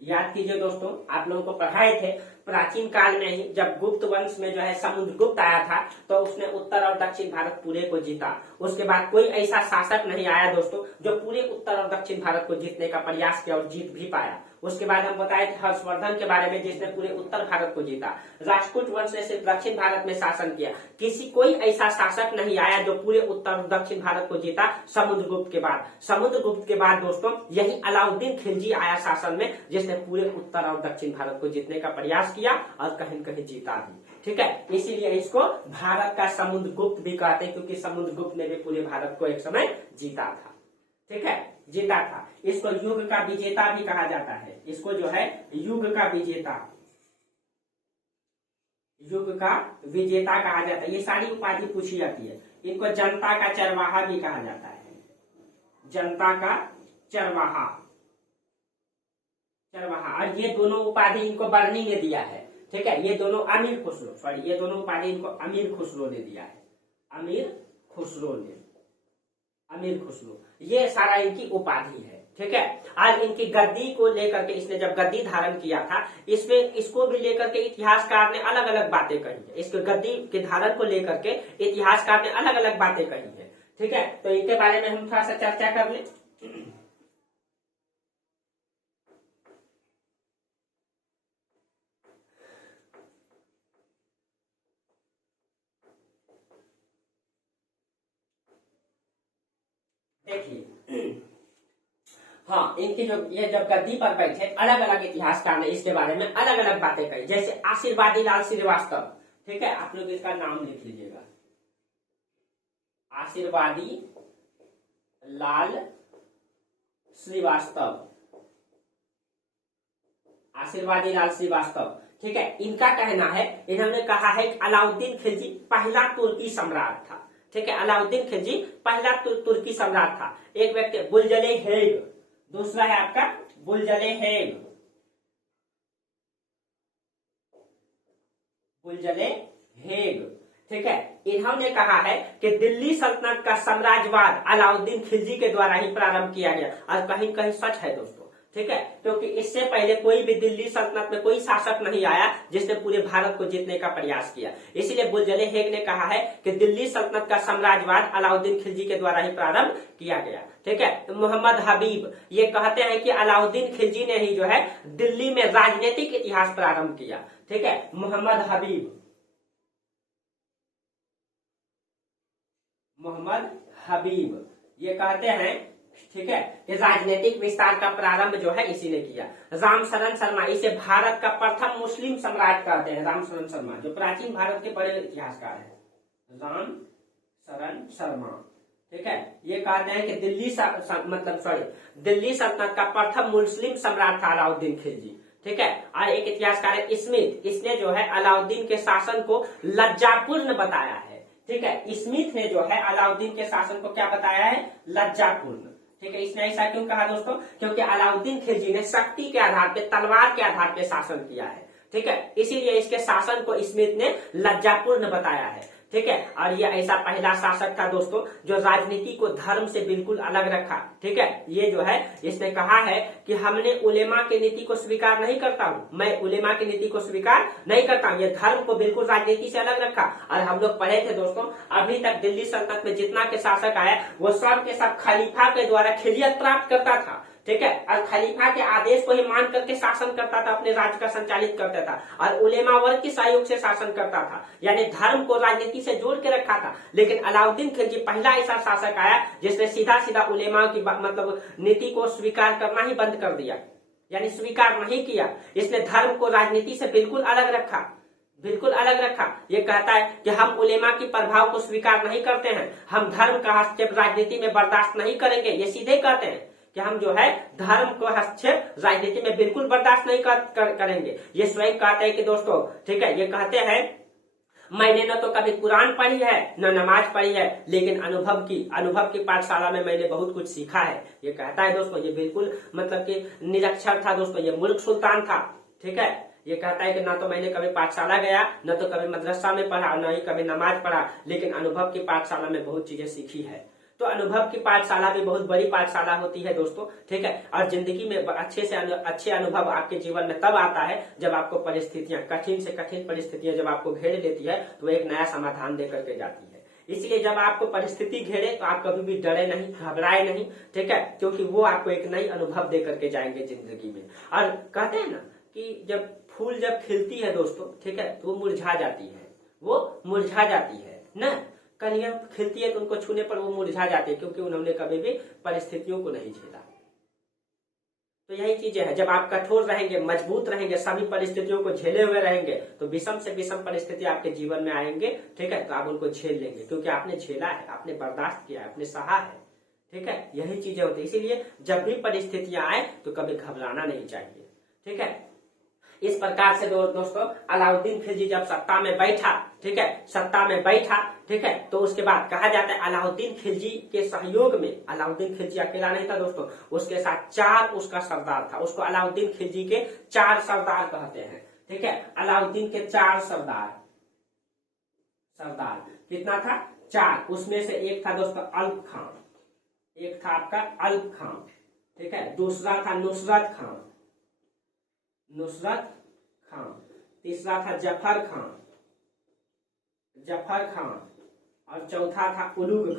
याद कीजिए दोस्तों, आप लोगों को पढ़ाए थे प्राचीन काल में ही, जब गुप्त वंश में जो है समुद्रगुप्त आया था, तो उसने उत्तर और दक्षिण भारत पूरे को जीता। उसके बाद कोई ऐसा शासक नहीं आया दोस्तों जो पूरे उत्तर और दक्षिण भारत को जीतने का प्रयास किया और जीत भी पाया। उसके बाद हम बताए थे हर्षवर्धन के बारे में, जिसने पूरे उत्तर भारत को जीता। राजपूत वंश ने सिर्फ दक्षिण भारत में शासन किया। कोई ऐसा शासक नहीं आया जो पूरे उत्तर और दक्षिण भारत को जीता समुद्रगुप्त के बाद। समुद्रगुप्त के बाद दोस्तों यही अलाउद्दीन खिलजी आया शासन में, जिसने पूरे उत्तर और दक्षिण भारत को जीतने का प्रयास किया और कहीं कहीं जीता भी। ठीक है, इसीलिए इसको भारत का समुद्रगुप्त भी कहते हैं, क्योंकि समुद्रगुप्त ने भी पूरे भारत को एक समय जीता था। ठीक है, जीता था। इसको युग का विजेता भी कहा जाता है, इसको जो है युग का विजेता, युग का विजेता कहा जाता है। ये सारी उपाधि पूछी जाती है। इनको जनता का चरवाहा भी कहा जाता है, जनता का चरवाहा, चरवाहा। और ये दोनों उपाधि इनको बर्नी ने दिया है। ठीक है, ये दोनों अमीर खुसरो, सॉरी, ये दोनों उपाधि इनको अमीर खुसरो ने दिया है, अमीर खुसरो ने, अमीर खुसरो। ये सारा इनकी उपाधि है। ठीक है, आज इनकी गद्दी को लेकर के, इसने जब गद्दी धारण किया था, इसमें इसको भी लेकर के इतिहासकार ने अलग अलग बातें कही है। इसके गद्दी के धारण को लेकर के इतिहासकार ने अलग अलग बातें कही है। ठीक है, तो इनके बारे में हम थोड़ा सा चर्चा कर ले। देखिए, हाँ, इनकी जो ये जब गद्दी पर बैठे, अलग अलग इतिहासकार ने इसके बारे में अलग अलग बातें कही। जैसे आशीर्वादी लाल श्रीवास्तव, ठीक है, आप लोग इसका नाम लिख लीजिएगा, आशीर्वादी लाल श्रीवास्तव, आशीर्वादी लाल श्रीवास्तव। ठीक है, इनका कहना है, इन्होंने कहा है कि अलाउद्दीन खिलजी पहला तुर्की सम्राट था। ठीक है, अलाउद्दीन खिलजी पहला तुर्की सम्राट था। एक व्यक्ति बुलजले हेग, दूसरा है आपका बुलजले हेग, बुलजले हेग। ठीक है, इन्होंने कहा है कि दिल्ली सल्तनत का साम्राज्यवाद अलाउद्दीन खिलजी के द्वारा ही प्रारंभ किया गया, और कहीं कहीं सच है दोस्तों। ठीक है, क्योंकि इससे पहले कोई भी दिल्ली सल्तनत में कोई शासक नहीं आया जिसने पूरे भारत को जीतने का प्रयास किया। इसीलिए बुलजले हेग ने कहा है कि दिल्ली सल्तनत का साम्राज्यवाद अलाउद्दीन खिलजी के द्वारा ही प्रारंभ किया गया। ठीक है, तो मोहम्मद हबीब ये कहते हैं कि अलाउद्दीन खिलजी ने ही जो है दिल्ली में राजनीतिक इतिहास प्रारंभ किया। ठीक है, मोहम्मद हबीब, मोहम्मद हबीब ये कहते हैं, ठीक है, कि राजनीतिक विस्तार का प्रारंभ जो है इसी ने किया। रामशरण शर्मा, इसे भारत का प्रथम मुस्लिम सम्राट कहते हैं। रामशरण शर्मा जो प्राचीन भारत के बड़े इतिहासकार हैं, रामशरण शर्मा, ठीक है, ये कहते हैं कि दिल्ली सल्तनत का प्रथम मुस्लिम सम्राट था अलाउद्दीन खिलजी, ठीक है। और एक इतिहासकार है स्मिथ, इसने जो है अलाउद्दीन के शासन को लज्जापूर्ण बताया है, ठीक है। स्मिथ ने जो है अलाउद्दीन के शासन को क्या बताया है, लज्जापूर्ण, ठीक है। इसने ऐसा क्यों कहा दोस्तों, क्योंकि अलाउद्दीन खिलजी ने शक्ति के आधार पे, तलवार के आधार पे शासन किया है, ठीक है, इसीलिए इसके शासन को स्मिथ ने लज्जापूर्ण बताया है, ठीक है। और ये ऐसा पहला शासक था दोस्तों जो राजनीति को धर्म से बिल्कुल अलग रखा, ठीक है। ये जो है इसने कहा है कि हमने उलेमा की नीति को स्वीकार नहीं करता हूं, मैं उलेमा की नीति को स्वीकार नहीं करता हूं, ये धर्म को बिल्कुल राजनीति से अलग रखा। और हम लोग पढ़े थे दोस्तों, अभी तक दिल्ली सल्तनत में जितना के शासक आए वो सब के सब खलीफा के द्वारा खिलियत प्राप्त करता था, ठीक है, और खलीफा के आदेश को ही मान करके शासन करता था, अपने राज्य का संचालित करता था, और उलेमा वर्ग के सहयोग से शासन करता था, यानी धर्म को राजनीति से जोड़ के रखा था। लेकिन अलाउद्दीन खिलजी पहला ऐसा शासक आया जिसने सीधा सीधा उलेमा की मतलब नीति को स्वीकार करना ही बंद कर दिया, यानी स्वीकार नहीं किया। इसने धर्म को राजनीति से बिल्कुल अलग रखा, बिल्कुल अलग रखा। ये कहता है कि हम उलेमा की प्रभाव को स्वीकार नहीं करते हैं, हम धर्म का हस्तक्षेप राजनीति में बर्दाश्त नहीं करेंगे। ये सीधे कहते हैं कि हम जो है धर्म को हस्तक्षेप राजनीति में बिल्कुल बर्दाश्त नहीं करेंगे। ये स्वयं कहते हैं कि दोस्तों, ठीक है, ये कहते हैं मैंने न तो कभी कुरान पढ़ी है न नमाज पढ़ी है, लेकिन अनुभव की पाठशाला में मैंने बहुत कुछ सीखा है। ये कहता है दोस्तों, ये बिल्कुल मतलब कि निरक्षर था दोस्तों, ये मुल्क सुल्तान था, ठीक है। ये कहता है कि ना तो मैंने कभी पाठशाला गया, न तो कभी मदरसा में पढ़ा, न ही कभी नमाज पढ़ा, लेकिन अनुभव की पाठशाला में बहुत चीजें सीखी है। तो अनुभव की पाठशाला भी बहुत बड़ी पाठशाला होती है दोस्तों, ठीक है। और जिंदगी में अच्छे अनुभव आपके जीवन में तब आता है जब आपको परिस्थितियां, कठिन से कठिन परिस्थितियां जब आपको घेर लेती है तो एक नया समाधान दे करके जाती है। इसलिए जब आपको परिस्थिति घेरे तो आप कभी भी डरे नहीं, घबराए नहीं, ठीक है, क्योंकि वो आपको एक नई अनुभव दे करके जाएंगे जिंदगी में। और कहते हैं ना कि जब फूल जब खिलती है दोस्तों, ठीक है, तो वो मुरझा जाती है, वो मुरझा जाती है ना। कलियां खिलती है तो उनको छूने पर वो मुरझा जाती है, क्योंकि उन्होंने कभी भी परिस्थितियों को नहीं झेला। तो यही चीजें हैं, जब आप कठोर रहेंगे, मजबूत रहेंगे, सभी परिस्थितियों को झेले हुए रहेंगे, तो विषम से विषम परिस्थिति आपके जीवन में आएंगे, ठीक है, तो आप उनको झेल लेंगे, क्योंकि आपने झेला है, आपने बर्दाश्त किया है, आपने सहा है, ठीक है। यही चीजें होती है। इसीलिए जब भी परिस्थितियां आए तो कभी घबराना नहीं चाहिए, ठीक है। इस प्रकार से दोस्तों अलाउद्दीन खिलजी जब सत्ता में बैठा, ठीक है, सत्ता में बैठा, ठीक है, तो उसके बाद कहा जाता है अलाउद्दीन खिलजी के सहयोग में, अलाउद्दीन खिलजी अकेला नहीं था दोस्तों, उसके साथ 4 उसका सरदार था। उसको अलाउद्दीन खिलजी के 4 सरदार कहते हैं, ठीक है। अलाउद्दीन के 4 सरदार कितना था, 4। उसमें से एक था दोस्तों अल्प खां, एक था आपका अल्प खां, ठीक है, दूसरा था नुसरत खां, तीसरा था जफर खां, और चौथा था उलुग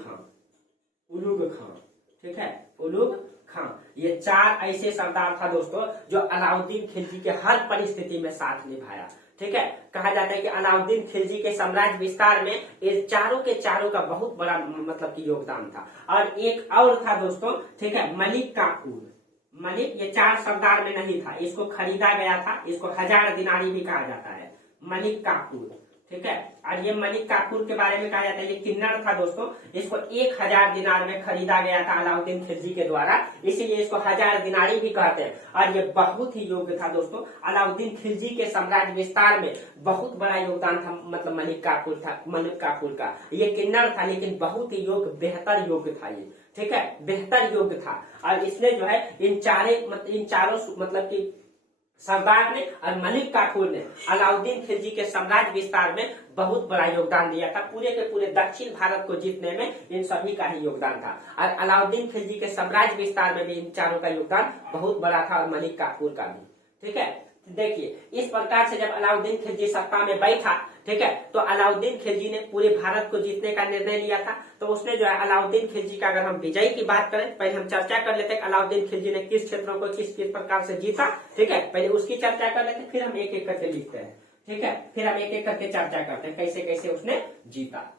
खां, ठीक है, उलुग खां। ये 4 ऐसे सरदार था दोस्तों जो अलाउद्दीन खिलजी के हर परिस्थिति में साथ निभाया, ठीक है। कहा जाता है कि अलाउद्दीन खिलजी के साम्राज्य विस्तार में ये चारों के चारों का बहुत बड़ा मतलब की योगदान था। और एक और था दोस्तों, ठीक है, मलिक काफूर। मलिक ये 4 सरदार में नहीं था, इसको खरीदा गया था, इसको 1000 दिनारी भी कहा जाता है, मलिक काफूर, ठीक है। और ये मलिक काफूर के बारे में कहा जाता है ये किन्नर था दोस्तों, इसको 1000 दिनार में खरीदा गया था अलाउद्दीन खिलजी के द्वारा, इसीलिए इसको 1000 दिनारी भी कहते हैं। और ये बहुत ही योग्य था दोस्तों, अलाउद्दीन खिलजी के साम्राज्य विस्तार में बहुत बड़ा योगदान था, मतलब मलिक काफूर का। ये किन्नर था लेकिन बहुत ही योग्य, बेहतर योग्य था ये, ठीक है, बेहतर योग्य था। और इसने जो है इन चारों मतलब की सरदार ने और मलिक काफूर ने अलाउद्दीन खिलजी के साम्राज्य विस्तार में बहुत बड़ा योगदान दिया था। पूरे के पूरे दक्षिण भारत को जीतने में इन सभी का ही योगदान था। और अलाउद्दीन खिलजी के साम्राज्य विस्तार में भी इन चारों का योगदान बहुत बड़ा था, और मलिक काफूर का भी, ठीक है। देखिए इस प्रकार से जब अलाउद्दीन खिलजी सत्ता में बैठा, ठीक है, तो अलाउद्दीन खिलजी ने पूरे भारत को जीतने का निर्णय लिया था। तो उसने जो है अलाउद्दीन खिलजी का, अगर हम विजय की बात करें, पहले हम चर्चा कर लेते हैं अलाउद्दीन खिलजी ने किस क्षेत्रों को किस प्रकार से जीता, ठीक है, पहले उसकी चर्चा कर लेते हैं, फिर हम एक एक करके लिखते हैं, ठीक है, फिर हम एक एक करके चर्चा करते हैं कैसे कैसे उसने जीता।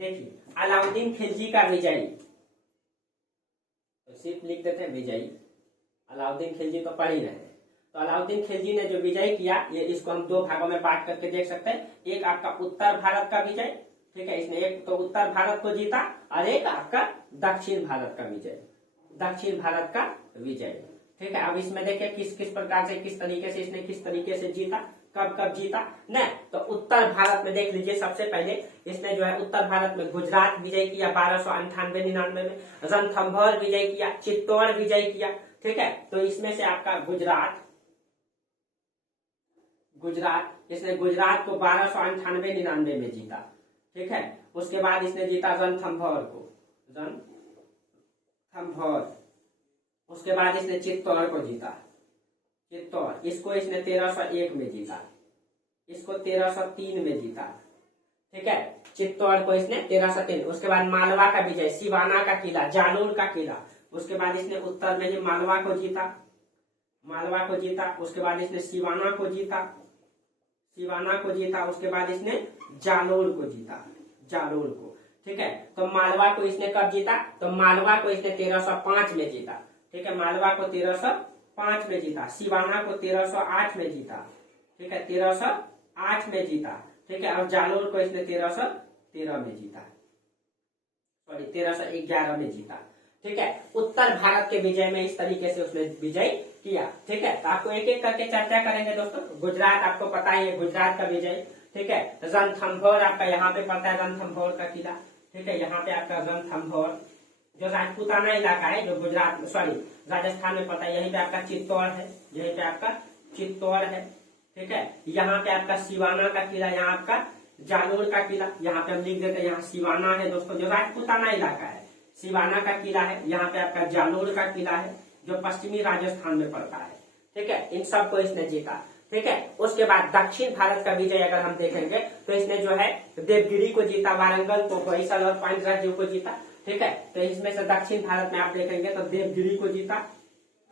देखिए अलाउद्दीन खिलजी का विजयी, तो सिर्फ लिख देते हैं विजयी, अलाउद्दीन खिलजी तो पढ़ ही रहे हैं। तो अलाउद्दीन खिलजी ने जो विजय किया, ये इसको हम दो भागों में बांट करके देख सकते हैं। एक आपका उत्तर भारत का विजय, ठीक है, इसने एक तो उत्तर भारत को जीता और एक आपका दक्षिण भारत का विजय, दक्षिण भारत का विजय, ठीक है। अब इसमें देखिए किस किस प्रकार से, किस तरीके से इसने किस तरीके से जीता, कब कब जीता न। तो उत्तर भारत में देख लीजिए, सबसे पहले इसने जो है उत्तर भारत में गुजरात विजय किया 1298-99 में, रणथंभौर विजय किया, चित्तौड़ विजय किया, ठीक है। तो इसमें से आपका गुजरात इसने गुजरात को 1298-99 में जीता, ठीक है। उसके बाद इसने जीता रणथंभौर को, रणथंभौर। उसके बाद इसने चित्तौड़ को जीता, चित्तौड़, इसको इसने 1301 में जीता, इसको 1303 में जीता, ठीक है। चित्तौड़ को इसने 1303। उसके बाद मालवा का विजय, सिवाना का किला, जालोर का किला। उसके बाद इसने उत्तर में ही मालवा को जीता, मालवा को जीता। उसके बाद इसने सिवाना को जीता, सिवाना को जीता। उसके बाद इसने जालोर को जीता, जालोर को, ठीक है। तो मालवा को इसने कब जीता, तो मालवा को इसने 1305 में जीता, ठीक है। मालवा को 1305 में जीता। सिवाना को 1308 में जीता, ठीक है, 1308 में जीता, ठीक है। और जालोर को इसने 1313 में जीता, सॉरी 1311 में जीता, ठीक है। उत्तर भारत के विजय में इस तरीके से उसने विजय किया, ठीक है। तो आपको एक एक करके चर्चा करेंगे दोस्तों। गुजरात आपको पता ही है, गुजरात का विजय, ठीक है। रणथंभौर आपका यहाँ पे पड़ता है, रणथंभौर का किला, ठीक है। यहाँ पे आपका रणथंभौर जो राजपूताना इलाका है, जो गुजरात सॉरी राजस्थान में पड़ता है, यहीं पे आपका चित्तौड़ है, यहीं पे आपका चित्तौड़ है, ठीक है। यहाँ पे आपका सिवाना का किला, यहाँ आपका जालोर का किला, यहाँ पे हम लिख देते हैं, यहाँ सिवाना है दोस्तों, जो राजपूताना इलाका है, सिवाना का किला है। यहाँ पे आपका जालोर का किला है, जो पश्चिमी राजस्थान में पड़ता है, ठीक है। इन सबको इसने जीता, ठीक है। उसके बाद दक्षिण भारत का विजय अगर हम देखेंगे तो इसने जो है देवगिरी को जीता, वारंगल को, होयसल और 5 राज्यों को जीता, ठीक है। तो इसमें से दक्षिण भारत में आप देखेंगे तो देवगिरी को जीता,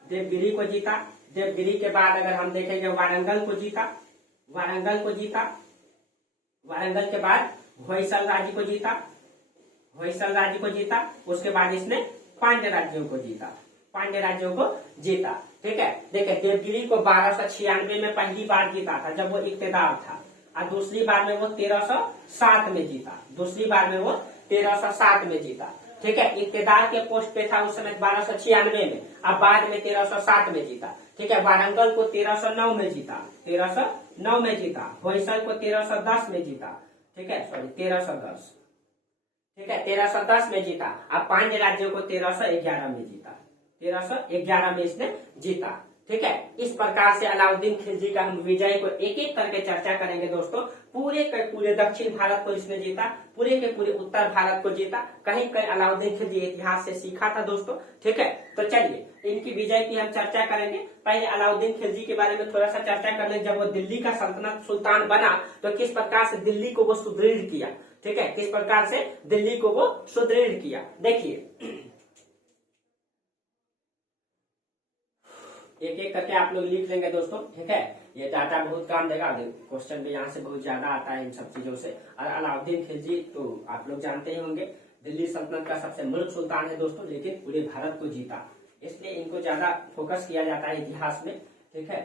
देवगिरी को जीता। देवगिरी के बाद अगर हम देखेंगे वारंगल को जीता, वारंगल को जीता। वारंगल के बाद होयसल राज्य को जीता, होयसल राज्य को जीता। उसके बाद इसने पांड्य राज्यों को जीता, पांड्य राज्यों को जीता, ठीक है। देखिए देवगिरी को 1296 में पहली बार जीता था जब वो इक्तेदार था, और दूसरी बार में वो 1307 में जीता, दूसरी बार में वो 1307 में जीता, ठीक है। इक्तेदार के पोस्ट पे था उस समय 1296 में, अब बाद में 1307 में जीता, ठीक है। वारंगल को 1309 में जीता, 1309 में जीता। होयसल को 1310 में जीता, ठीक है, सॉरी 1310, ठीक है, 1310 में जीता। अब पांड्य राज्यों को 1311 में जीता, 1311 में इसने जीता, ठीक है। इस प्रकार से अलाउद्दीन खिलजी का हम विजय को एक एक करके चर्चा करेंगे दोस्तों। पूरे के पूरे दक्षिण भारत को इसने जीता, पूरे के पूरे उत्तर भारत को जीता, कहीं कहीं अलाउद्दीन खिलजी इतिहास से सीखा था दोस्तों, ठीक है। तो चलिए इनकी विजय की हम चर्चा करेंगे। पहले अलाउद्दीन खिलजी के बारे में थोड़ा सा चर्चा कर लें। जब वो दिल्ली का सल्तनत सुल्तान बना तो किस प्रकार से दिल्ली को वो सुदृढ़ किया, ठीक है, किस प्रकार से दिल्ली को वो सुदृढ़ किया। देखिए एक एक करके आप लोग लिख लेंगे दोस्तों, ठीक है। ये डाटा बहुत काम देगा, क्वेश्चन भी यहाँ से बहुत ज्यादा आता है इन सब चीजों से। और अलाउद्दीन खिलजी तो आप लोग जानते ही होंगे, दिल्ली सल्तनत का सबसे मूर्ख सुल्तान है दोस्तों, लेकिन पूरे भारत को जीता, इसलिए इनको ज्यादा फोकस किया जाता है इतिहास में, ठीक है।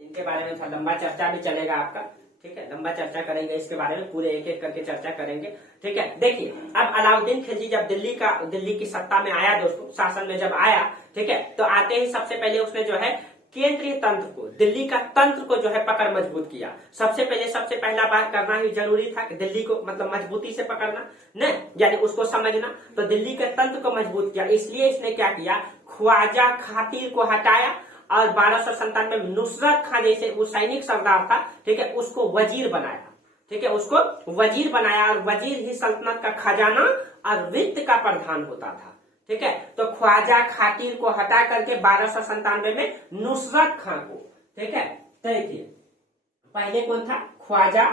इनके बारे में थोड़ा लंबा चर्चा भी चलेगा आपका, ठीक है, लंबा चर्चा करेंगे इसके बारे में, पूरे एक एक करके चर्चा करेंगे, ठीक है। देखिए अब अलाउद्दीन खिलजी जब दिल्ली की सत्ता में आया दोस्तों, शासन में जब आया, ठीक है, तो आते ही सबसे पहले उसने जो है केंद्रीय तंत्र को, दिल्ली का तंत्र को जो है पकड़ मजबूत किया। सबसे पहला बात करना ही जरूरी था कि दिल्ली को मतलब मजबूती से पकड़ना न, यानी उसको समझना। तो दिल्ली के तंत्र को मजबूत किया, इसलिए इसने क्या किया, ख्वाजा खातिर को हटाया और 1297 में नुसरत खां जैसे वो सैनिक सरदार था, ठीक है, उसको वजीर बनाया, ठीक है, उसको वजीर बनाया। और वजीर ही सल्तनत का खजाना और वित्त का प्रधान होता था, ठीक है। तो ख्वाजा खातिर को हटा करके 1297 में नुसरत खां को, ठीक है। देखिए पहले कौन था, ख्वाजा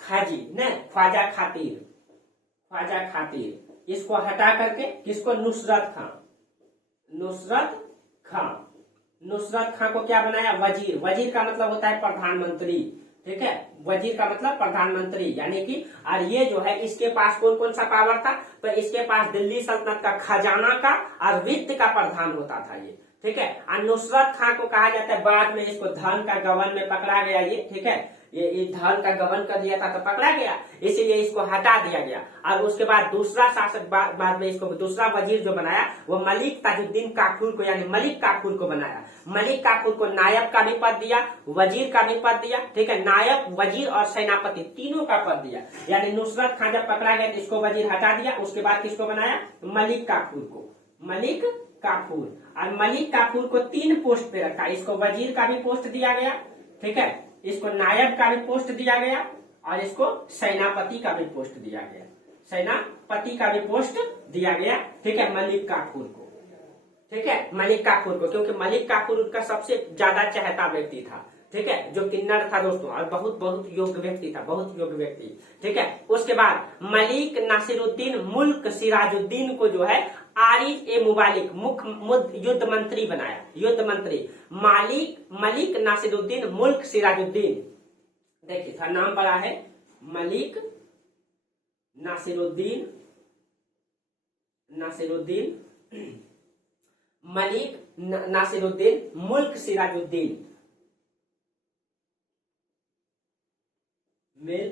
खाजी न, ख्वाजा खातिर, इसको हटा करके किसको, नुसरत खां को क्या बनाया, वजीर। वजीर का मतलब होता है प्रधानमंत्री, ठीक है, वजीर का मतलब प्रधानमंत्री, यानी कि और ये जो है इसके पास कौन कौन सा पावर था, तो इसके पास दिल्ली सल्तनत का खजाना का और वित्त का प्रधान होता था ये, ठीक है। और नुसरत खां को कहा जाता है, बाद में इसको धन का गबन में पकड़ा गया ये, ठीक है, ये धन का गबन कर दिया था तो पकड़ा गया, इसीलिए इसको हटा दिया गया। और उसके बाद दूसरा शासक बाद में इसको दूसरा वजीर जो बनाया वो मलिक ताजुद्दीन काफूर को, यानी मलिक काफूर को बनाया। मलिक काफूर को नायब का भी पद दिया, वजीर का भी पद दिया, ठीक है, नायब, वजीर और सेनापति तीनों का पद दिया। यानी नुसरत खां जब पकड़ा गया तो इसको वजीर हटा दिया, उसके बाद किसको बनाया, मलिक काफूर को, मलिक काफूर। और मलिक काफूर को 3 पोस्ट पे रखा, इसको वजीर का भी पोस्ट दिया गया, ठीक है, इसको नायब का भी पोस्ट दिया गया और इसको सेनापति का भी पोस्ट दिया गया, सेनापति का भी पोस्ट दिया गया, ठीक है, मलिक काफूर को, ठीक है, मलिक काफूर को, क्योंकि मलिक काफूर उनका सबसे ज्यादा चाहता व्यक्ति था, ठीक है, जो किन्नर था दोस्तों, और बहुत बहुत योग्य व्यक्ति था, बहुत योग्य व्यक्ति, ठीक है। उसके बाद मलिक नासिरुद्दीन मुल्क सिराजुद्दीन को जो है आरिज ए मुबालिक मुख्य युद्ध मंत्री बनाया, युद्ध मंत्री। मलिक नासिरुद्दीन मुल्क सिराजुद्दीन, देखिए था नाम पड़ा है, मलिक नासिरुद्दीन मलिक नासिरुद्दीन मुल्क सिराजुद्दीन,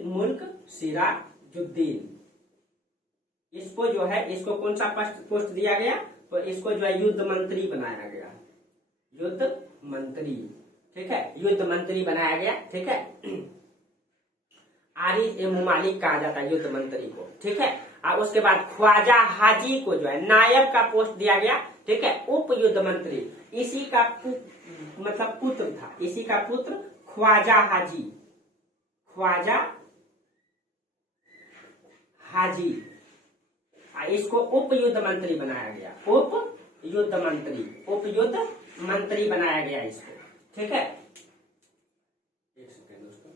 मुल्क सिराजुद्दीन, इसको जो है, इसको कौन सा पोस्ट दिया गया, तो इसको जो है युद्ध मंत्री बनाया गया, युद्ध मंत्री, ठीक है, युद्ध मंत्री बनाया गया, ठीक है। आरिज ए मुमालिक कहा जाता है युद्ध मंत्री को, ठीक है। और उसके बाद ख्वाजा हाजी को जो है नायब का पोस्ट दिया गया, ठीक है, उप युद्ध मंत्री। इसी का मतलब पुत्र था, इसी का पुत्र ख्वाजा हाजी, ख्वाजा हाजी, इसको उप युद्ध मंत्री बनाया गया, उप युद्ध मंत्री बनाया गया इसको, ठीक है। एक सेकेंड दोस्तों,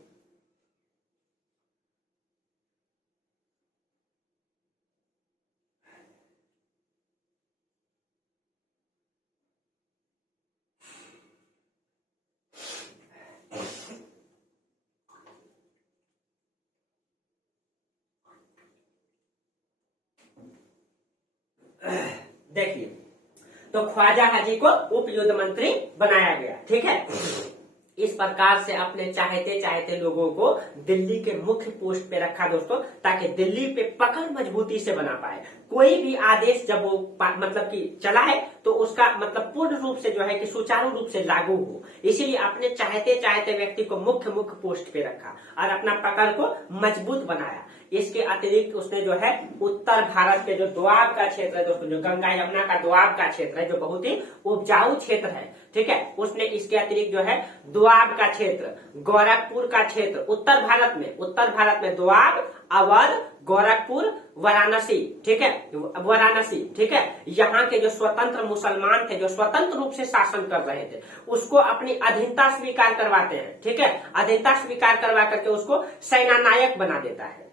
देखिए, तो ख्वाजा हाजी को उप युद्ध मंत्री बनाया गया, ठीक है। इस प्रकार से अपने चाहते चाहते लोगों को दिल्ली के मुख्य पोस्ट पे रखा दोस्तों, ताकि दिल्ली पे पकड़ मजबूती से बना पाए। कोई भी आदेश जब वो मतलब कि चला है तो उसका मतलब पूर्ण रूप से जो है कि सुचारू रूप से लागू हो, इसीलिए अपने चाहते चाहते व्यक्ति को मुख्य पोस्ट पे रखा और अपना पकड़ को मजबूत बनाया। इसके अतिरिक्त उसने जो है उत्तर भारत के जो दोआब का क्षेत्र है दोस्तों, जो गंगा यमुना का दोआब का क्षेत्र है, जो बहुत ही उपजाऊ क्षेत्र है, ठीक है, उसने इसके अतिरिक्त जो है दोआब का क्षेत्र, गोरखपुर का क्षेत्र, उत्तर भारत में दोआब, अवध, गोरखपुर, वाराणसी, ठीक है, वाराणसी, ठीक है, यहाँ के जो स्वतंत्र मुसलमान थे, जो स्वतंत्र रूप से शासन कर रहे थे, उसको अपनी अधीनता स्वीकार करवाते हैं, ठीक है, अधीनता स्वीकार करवा करके उसको सेना नायक बना देता है।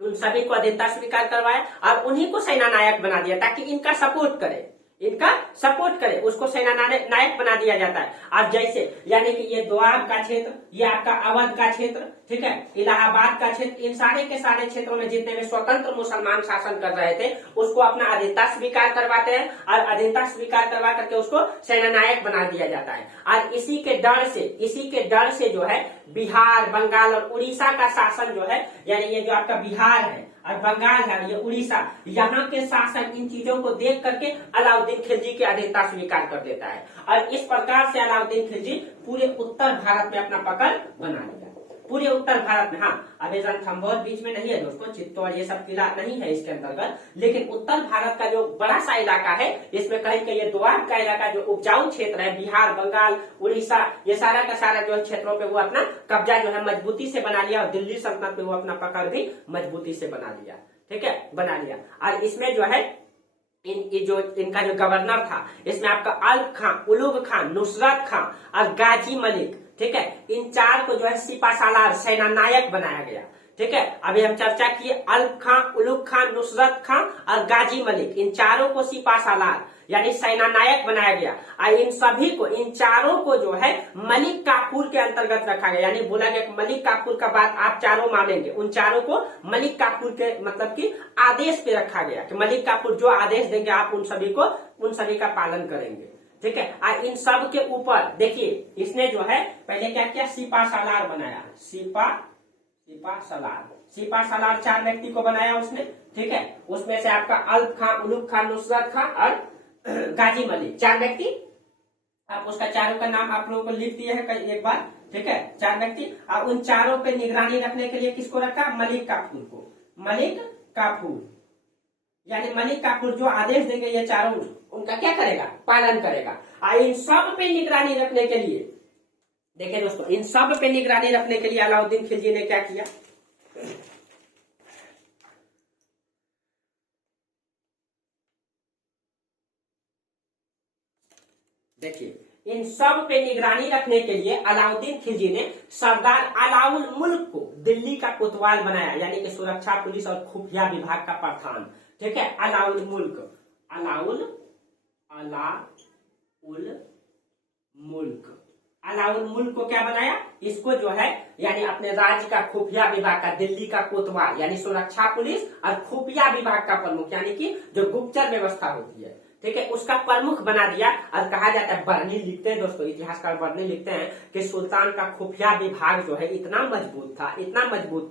उन सभी को अधीनता स्वीकार करवाया और उन्हीं को सेना नायक बना दिया ताकि इनका सपोर्ट करे, उसको सेना नायक बना दिया जाता है। अब जैसे यानी कि ये दोआब का क्षेत्र, ये आपका अवध का क्षेत्र, ठीक है, इलाहाबाद का क्षेत्र, इन सारे के सारे क्षेत्रों में जितने भी स्वतंत्र मुसलमान शासन कर रहे थे उसको अपना अधीनता स्वीकार करवाते हैं और अधीनता स्वीकार करवा करके उसको सेना नायक बना दिया जाता है। और इसी के डर से जो है बिहार, बंगाल और उड़ीसा का शासन जो है, यानी ये जो आपका बिहार है और बंगाल है, ये उड़ीसा, यहाँ के शासक इन चीजों को देख करके अलाउद्दीन खिलजी की अधीनता स्वीकार कर देता है और इस प्रकार से अलाउद्दीन खिलजी पूरे उत्तर भारत में अपना पकड़ बना लिया, पूरे उत्तर भारत में। हाँ, अभी रणथंभौर बीच में नहीं है दोस्तों, चित्तौड़ ये सब किला नहीं है इसके अंतर्गत, लेकिन उत्तर भारत का जो बड़ा सा इलाका है, इसमें कहीं कहीं ये दोआब का इलाका जो उपजाऊ क्षेत्र है, बिहार, बंगाल, उड़ीसा, ये सारा का सारा जो क्षेत्रों पे वो अपना कब्जा जो है मजबूती से बना लिया और दिल्ली सल्तनत में वो अपना पकड़ भी मजबूती से बना लिया, ठीक है, बना लिया। और इसमें जो है इनका जो गवर्नर था, इसमें आपका अल्प खां, उलुग खान, नुसरत खां और गाजी मलिक, ठीक है, इन चार को जो है सिपा सालार सेना नायक बनाया गया, ठीक है। अभी हम चर्चा किए अल्प खां, उलुग खां, नुसरत खां और गाजी मलिक, इन चारों को सिपा सालार यानी सेनानायक बनाया गया। और इन सभी को, इन चारों को जो है मलिक काफूर के अंतर्गत रखा गया, यानी बोला गया कि मलिक काफूर का बात आप चारों मानेंगे। उन चारों को मलिक काफूर के मतलब कि आदेश पे रखा गया कि मलिक काफूर जो आदेश देंगे आप उन सभी का पालन करेंगे, ठीक है। और इन सब के ऊपर देखिए इसने जो है पहले क्या किया, सिपा सालार बनाया, सिपा सालार 4 व्यक्ति को बनाया उसने, ठीक है। उसमें से आपका अल्प खां, उलुग खां, नुसरत खां और गाजी मलिक 4 व्यक्ति। आप उसका चारों का नाम आप लोगों को लिख दिए है एक बार, ठीक है। 4 व्यक्ति, और उन चारों पे निगरानी रखने के लिए किसको रखा, मलिक काफूर को। मलिक काफूर यानी मलिक काफूर जो आदेश देंगे ये चारों उनका क्या करेगा, पालन करेगा। और इन सब पे निगरानी रखने के लिए देखिए दोस्तों, इन सब पे निगरानी रखने के लिए अलाउद्दीन खिलजी ने क्या किया, देखिए इन सब पे निगरानी रखने के लिए अलाउद्दीन खिलजी ने सरदार अलाउल मुल्क को दिल्ली का कोतवाल बनाया, यानी कि सुरक्षा पुलिस और खुफिया विभाग का प्रधान, ठीक है। अलाउल मुल्क को क्या बनाया, इसको जो है यानी अपने राज्य का खुफिया विभाग का, दिल्ली का कोतवाल यानी सुरक्षा पुलिस और खुफिया विभाग का प्रमुख, यानी कि जो गुप्तचर व्यवस्था होती है, ठीक है, उसका प्रमुख बना दिया। और कहा जाता है, बर्नी लिखते हैं दोस्तों, इतिहासकार बर्नी लिखते हैं कि सुल्तान का खुफिया विभाग जो है इतना मजबूत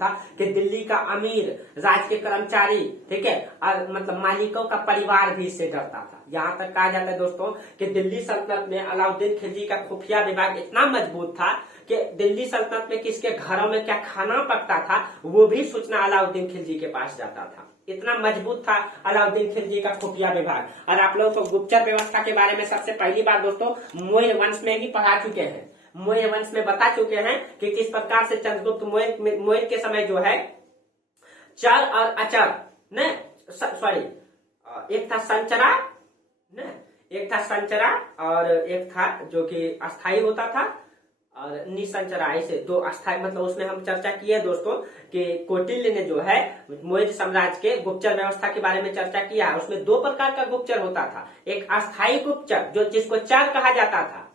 था कि दिल्ली का अमीर, राज के कर्मचारी, ठीक है, और मतलब मालिकों का परिवार भी इससे डरता था। यहाँ तक कहा जाता है दोस्तों कि दिल्ली सल्तनत में अलाउद्दीन खिलजी का खुफिया विभाग इतना मजबूत था कि दिल्ली सल्तनत में किसके घरों में क्या खाना पकता था वो भी सूचना अलाउद्दीन खिलजी के पास जाता था। इतना मजबूत था अलाउद्दीन खिलजी का खुफिया विभाग। और आप लोगों को गुप्तचर व्यवस्था के बारे में सबसे पहली बार दोस्तों मौर्य वंश में भी पढ़ा चुके हैं, मौर्य वंश में बता चुके हैं कि किस प्रकार से चंद्रगुप्त मौर्य के समय जो है चर और अचर न सॉरी एक था संचरा और एक था जो कि अस्थाई होता था और निसंचरा, ऐसे 2 अस्थाई, मतलब उसमें हम चर्चा की है दोस्तों कि कौटिल्य ने जो है मौर्य साम्राज्य के गुप्तचर व्यवस्था के बारे में चर्चा किया है। उसमें 2 प्रकार का गुप्तचर होता था, एक अस्थाई गुप्तचर जो जिसको चर कहा जाता था,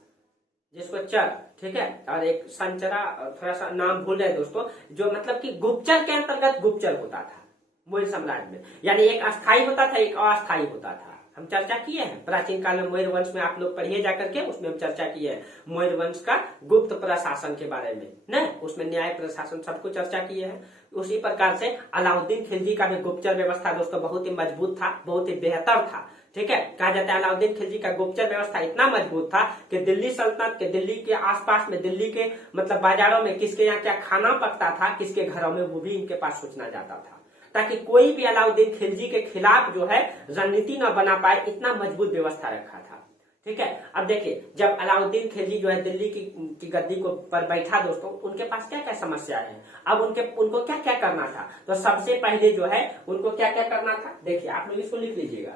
ठीक है, और एक संचरा, थोड़ा सा नाम भूल रहे दोस्तों, जो मतलब कि गुप्तचर के अंतर्गत गुप्तचर होता था मौर्य साम्राज्य में, यानी एक अस्थाई होता था, एक अस्थाई होता था। हम चर्चा किए हैं प्राचीन काल में मौर्य वंश में, आप लोग पढ़िए जाकर के, उसमें हम चर्चा किए हैं मौर्य वंश का गुप्त प्रशासन के बारे में, न उसमें न्याय प्रशासन सबको चर्चा किए हैं। उसी प्रकार से अलाउद्दीन खिलजी का भी गुप्तचर व्यवस्था दोस्तों बहुत ही मजबूत था, बहुत ही बेहतर था, ठीक है। कहा जाता है अलाउद्दीन खिलजी का गुप्तचर व्यवस्था इतना मजबूत था कि दिल्ली सल्तनत के, दिल्ली के आसपास में, दिल्ली के मतलब बाजारों में किसके यहाँ क्या खाना पकता था, किसके घरों में, वो भी इनके पास सूचना जाता था, ताकि कोई भी अलाउद्दीन खिलजी के खिलाफ जो है रणनीति न बना पाए, इतना मजबूत व्यवस्था रखा था, ठीक है। अब देखिए जब अलाउद्दीन खिलजी जो है दिल्ली की गद्दी को पर बैठा दोस्तों, उनके पास क्या क्या समस्या है, अब उनको क्या क्या करना था। तो सबसे पहले जो है उनको क्या क्या करना था, देखिए आप लोग इसको लिख लीजिएगा।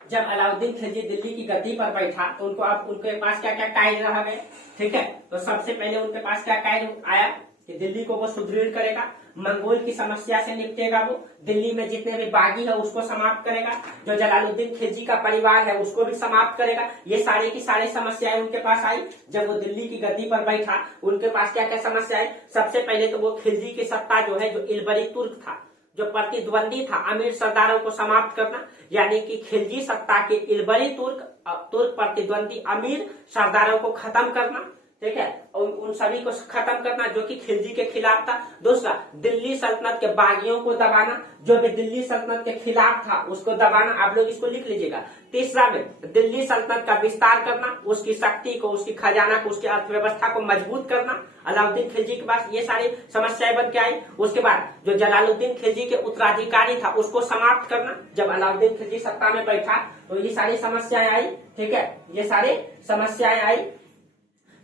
जब अलाउद्दीन खिलजी दिल्ली की गद्दी पर बैठा तो उनके पास क्या क्या कार्य रह गए, ठीक है। तो सबसे पहले उनके पास क्या कार्य आया कि दिल्ली को वो सुदृढ़ करेगा, मंगोल की समस्या से निपटेगा, वो दिल्ली में जितने भी बागी है उसको समाप्त करेगा, जो जलालुद्दीन खिलजी का परिवार है उसको भी समाप्त करेगा। ये सारी की सारी समस्याएं उनके पास आई। जब वो दिल्ली की गद्दी पर बैठा उनके पास क्या क्या समस्या आई, सबसे पहले तो वो खिलजी की सत्ता जो है, जो इलबरी तुर्क था, जो प्रतिद्वंदी था, अमीर सरदारों को समाप्त करना, यानी कि खिलजी सत्ता के इलबरी तुर्क प्रतिद्वंदी अमीर सरदारों को खत्म करना, ठीक है, उन सभी को खत्म करना जो कि खिलजी के खिलाफ था। दूसरा, दिल्ली सल्तनत के बागियों को दबाना, जो भी दिल्ली सल्तनत के खिलाफ था उसको दबाना, आप लोग इसको लिख लीजिएगा। तीसरा में दिल्ली सल्तनत का विस्तार करना, उसकी शक्ति को, उसकी खजाना को, उसकी अर्थव्यवस्था को मजबूत करना। अलाउद्दीन खिलजी के पास ये सारी समस्याएं बन के आई। उसके बाद जो जलालुद्दीन खिलजी के उत्तराधिकारी था उसको समाप्त करना। जब अलाउद्दीन खिलजी सत्ता में बैठा तो ये सारी समस्याएं आई, ठीक है, ये सारी समस्याएं आई।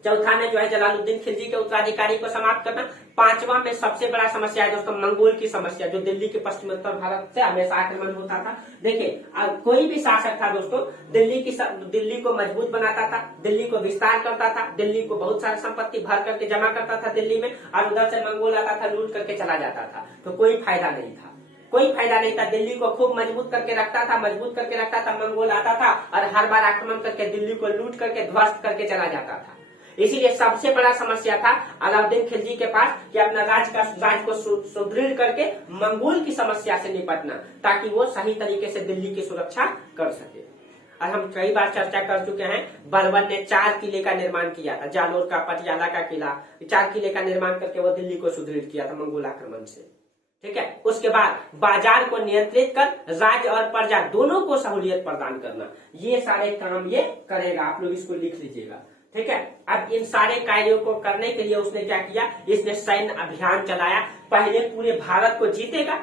चौथा में जो है जलालुद्दीन खिलजी के उत्तराधिकारी को समाप्त करना। पांचवा में सबसे बड़ा समस्या है दोस्तों मंगोल की समस्या, जो दिल्ली के पश्चिमोत्तर भारत से हमेशा आक्रमण होता था। देखिए कोई भी शासक था दोस्तों, दिल्ली को मजबूत बनाता था, दिल्ली को विस्तार करता था, दिल्ली को बहुत सारी संपत्ति भर करके जमा करता था दिल्ली में, और उधर से मंगोल आता था लूट करके चला जाता था, तो कोई फायदा नहीं था, कोई फायदा नहीं था। दिल्ली को खूब मजबूत करके रखता था, मंगोल आता था और हर बार आक्रमण करके दिल्ली को लूट करके ध्वस्त करके चला जाता था। इसीलिए सबसे बड़ा समस्या था अलाउद्दीन खिलजी के पास कि अपना राज को सुदृढ़ करके मंगोल की समस्या से निपटना, ताकि वो सही तरीके से दिल्ली की सुरक्षा कर सके। और हम कई बार चर्चा कर चुके हैं, बलबन ने 4 किले का निर्माण किया था, जालोर का, पटियाला का किला, 4 किले का निर्माण करके वो दिल्ली को सुदृढ़ किया था मंगोल आक्रमण से। ठीक है, उसके बाद बाजार को नियंत्रित कर राज्य और प्रजा दोनों को सहूलियत प्रदान करना, ये सारे काम ये करेगा। आप लोग इसको लिख लीजिएगा। ठीक है, अब इन सारे कार्यों को करने के लिए उसने क्या किया, इसने सैन्य अभियान चलाया। पहले पूरे भारत को जीतेगा,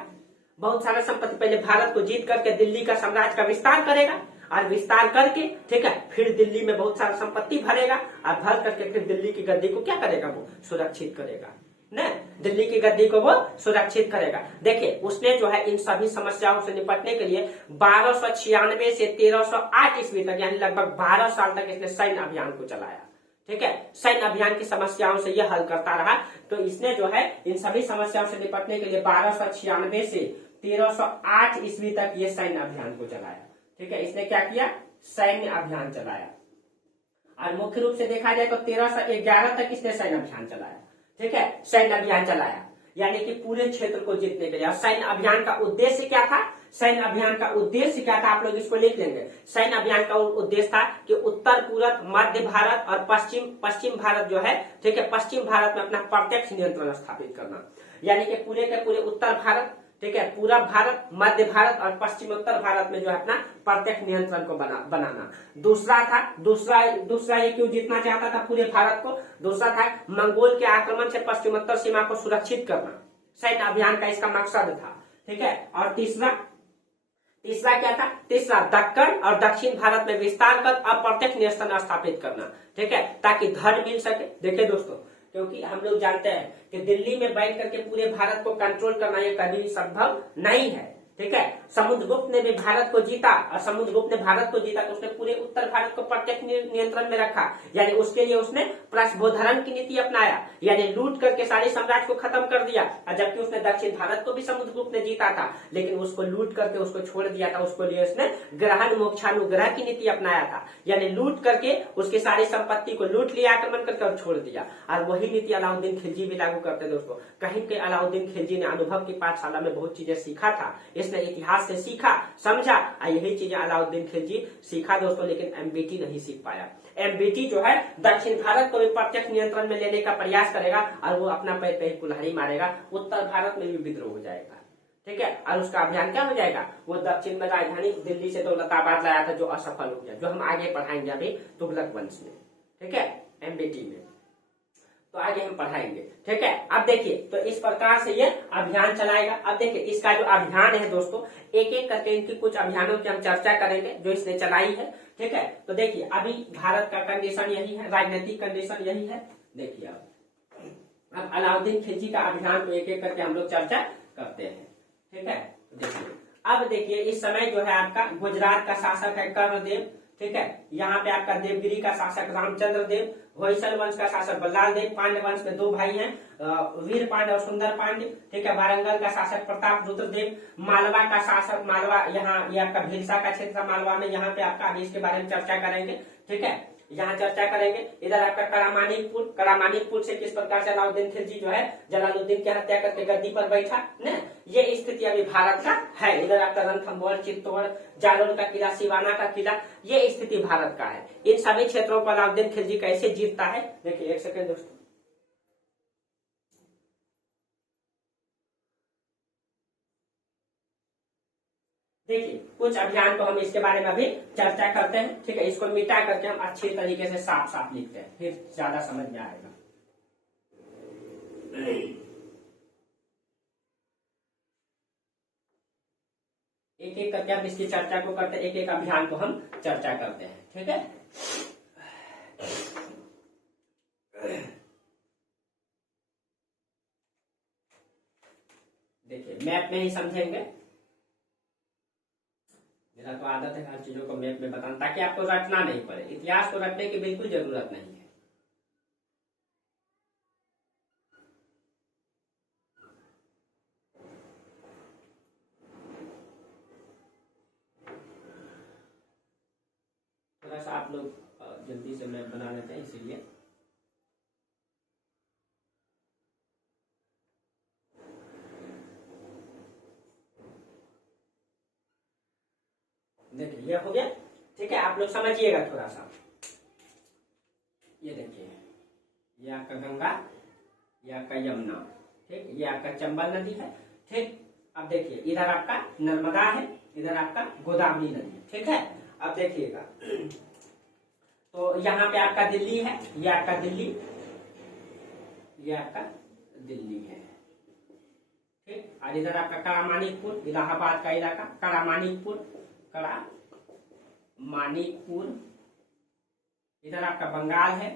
बहुत सारा संपत्ति, पहले भारत को जीत करके दिल्ली का साम्राज्य का विस्तार करेगा, और विस्तार करके ठीक है फिर दिल्ली में बहुत सारा संपत्ति भरेगा, और भर करके फिर दिल्ली की गद्दी को क्या करेगा, वो सुरक्षित करेगा न, दिल्ली की गद्दी को वो सुरक्षित करेगा। देखिए उसने जो है इन सभी समस्याओं से निपटने के लिए 1296 से 1308 ईस्वी तक, यानी लगभग 12 साल तक इसने सैन्य अभियान को चलाया। ठीक है, सैन्य अभियान की समस्याओं से यह हल करता रहा। तो इसने जो है इन सभी समस्याओं से निपटने के लिए 1296 से 1308 ईस्वी तक ये सैन्य अभियान को चलाया। ठीक है, इसने क्या किया, सैन्य अभियान चलाया। और मुख्य रूप से देखा जाए तो 1311 तक इसने सैन्य अभियान चलाया। ठीक है, सैन्य अभियान चलाया, यानी कि पूरे क्षेत्र को जीतने के लिए। और सैन्य अभियान का उद्देश्य क्या था, सैन्य अभियान का उद्देश्य क्या था, आप लोग इसको लिख लेंगे। सैन्य अभियान का उद्देश्य था कि उत्तर, पूरब, मध्य भारत और पश्चिम भारत जो है, ठीक है, पश्चिम भारत में अपना प्रत्यक्ष नियंत्रण स्थापित करना, यानी कि पूरे के पूरे उत्तर भारत, ठीक है, पूरब भारत, मध्य भारत और पश्चिमोत्तर भारत में जो है अपना प्रत्यक्ष नियंत्रण को बनाना। दूसरा ये क्यों जीतना चाहता था पूरे भारत को, दूसरा था मंगोल के आक्रमण से पश्चिमोत्तर सीमा को सुरक्षित करना, सैन्य अभियान का इसका मकसद था। ठीक है, और तीसरा क्या था, तीसरा दक्कन और दक्षिण भारत में विस्तार कर अप्रत्यक्ष नियंत्रण स्थापित करना। ठीक है, ताकि धन मिल सके। देखिए दोस्तों, क्योंकि हम लोग जानते हैं कि दिल्ली में बैठ करके पूरे भारत को कंट्रोल करना ये कभी संभव नहीं है। ठीक है, समुद्रगुप्त ने भी भारत को जीता, और समुद्रगुप्त ने भारत को जीता तो उसने पूरे उत्तर भारत को प्रत्यक्ष नियंत्रण में रखा, यानी उसके लिए उसने प्रस्बोधरण की नीति अपनाया, यानी लूट करके सारे साम्राज्य को खत्म कर दिया। और जबकि उसने दक्षिण भारत को भी समुद्रगुप्त ने जीता था, लेकिन उसको लूट करके उसको छोड़ दिया था। उसको लिए उसने ग्रहण मोक्षानुग्रह की नीति अपनाया था, यानी लूट करके उसकी सारी संपत्ति को लूट लिया आक्रमण करके और छोड़ दिया। और वही नीति अलाउद्दीन खिलजी भी लागू करते दोस्तों। कहीं के अलाउद्दीन खिलजी ने अनुभव की पाठशाला में बहुत चीजें सीखा था, इसने इतिहास से सीखा, समझा, और यही चीजें अलाउद्दीन खिलजी सीखा दोस्तों, लेकिन एमबीटी नहीं सीख पाया। एमबीटी जो है दक्षिण भारत को भी प्रत्यक्ष नियंत्रण में लेने का प्रयास करेगा, और वो अपना पैर पे ही कुल्हाड़ी मारेगा, उत्तर भारत में भी विद्रोह हो जाएगा। ठीक है, और उसका अभियान क्या हो जाएगा, वो दक्षिण में राजधानी दिल्ली से दौलताबाद लाया था, जो असफल हो गया, जो हम आगे पढ़ाएंगे अभी तुगलक वंश में। ठीक है, एमबीटी में तो आगे हम पढ़ाएंगे। ठीक है, अब देखिए तो इस प्रकार से ये अभियान चलाएगा। अब देखिए इसका जो अभियान है दोस्तों, एक एक करके इनकी कुछ अभियानों की हम चर्चा करेंगे जो इसने चलाई है। ठीक है, तो देखिए अभी भारत का कंडीशन यही है, राजनीतिक कंडीशन यही है। देखिए अब अलाउद्दीन खिलजी का अभियान को एक एक करके हम लोग चर्चा करते हैं। ठीक है, देखिए अब देखिए इस समय जो है आपका गुजरात का शासक है कर्णदेव। ठीक है, यहाँ पे आपका देवगिरी का शासक रामचंद्र देव, होयसल वंश का शासक बल्लाल देव, पांड्य वंश में 2 भाई हैं, वीर पांड्य और सुंदर पांड्य। ठीक है, वारंगल का शासक प्रताप रुद्र देव, मालवा का शासक, मालवा यहाँ ये आपका भिलसा का क्षेत्र मालवा में, यहाँ पे आपका अभी इसके बारे में चर्चा करेंगे। ठीक है, यहाँ चर्चा करेंगे। इधर आपका करामानिकपुर से किस प्रकार से अलाउद्दीन खिलजी जो है जलालुद्दीन की हत्या करके गद्दी पर बैठा न, ये स्थिति अभी भारत का है। इधर आपका रणथंभौर, चित्तौड़, जालोर का किला, सिवाना का किला, ये स्थिति भारत का है। इन सभी क्षेत्रों पर अलाउद्दीन खिलजी कैसे जीतता है, देखिए एक सेकेंड दोस्तों। देखिए कुछ अभियान को हम इसके बारे में अभी चर्चा करते हैं। ठीक है, इसको मिटा करके हम अच्छी तरीके से साफ साफ लिखते हैं, फिर ज्यादा समझ में आएगा। एक एक करके हम इसकी चर्चा को करते हैं, एक एक अभियान को हम चर्चा करते हैं। ठीक है, देखिए मैप में ही समझेंगे। मेरा तो आदत है हर चीजों को मैप में बताना, ताकि आपको रटना नहीं पड़े। इतिहास को रटने की बिल्कुल जरूरत नहीं है। थोड़ा सा आप लोग जल्दी से मैप बना लेते हैं, इसीलिए। देखिए ये हो गया, ठीक है। आप लोग समझिएगा थोड़ा सा। ये देखिए, ये आपका गंगा, ये आपका यमुना, ठीक, ये आपका चंबल नदी है, ठीक। अब देखिए इधर आपका नर्मदा है, इधर आपका गोदावरी नदी, ठीक है। अब देखिएगा, तो यहाँ पे आपका दिल्ली है, ये आपका दिल्ली, ये आपका दिल्ली है, ठीक। और इधर आपका करामानिकपुर, इलाहाबाद का इलाका, करामानिकपुर, करामानिकपुर। इधर आपका बंगाल है,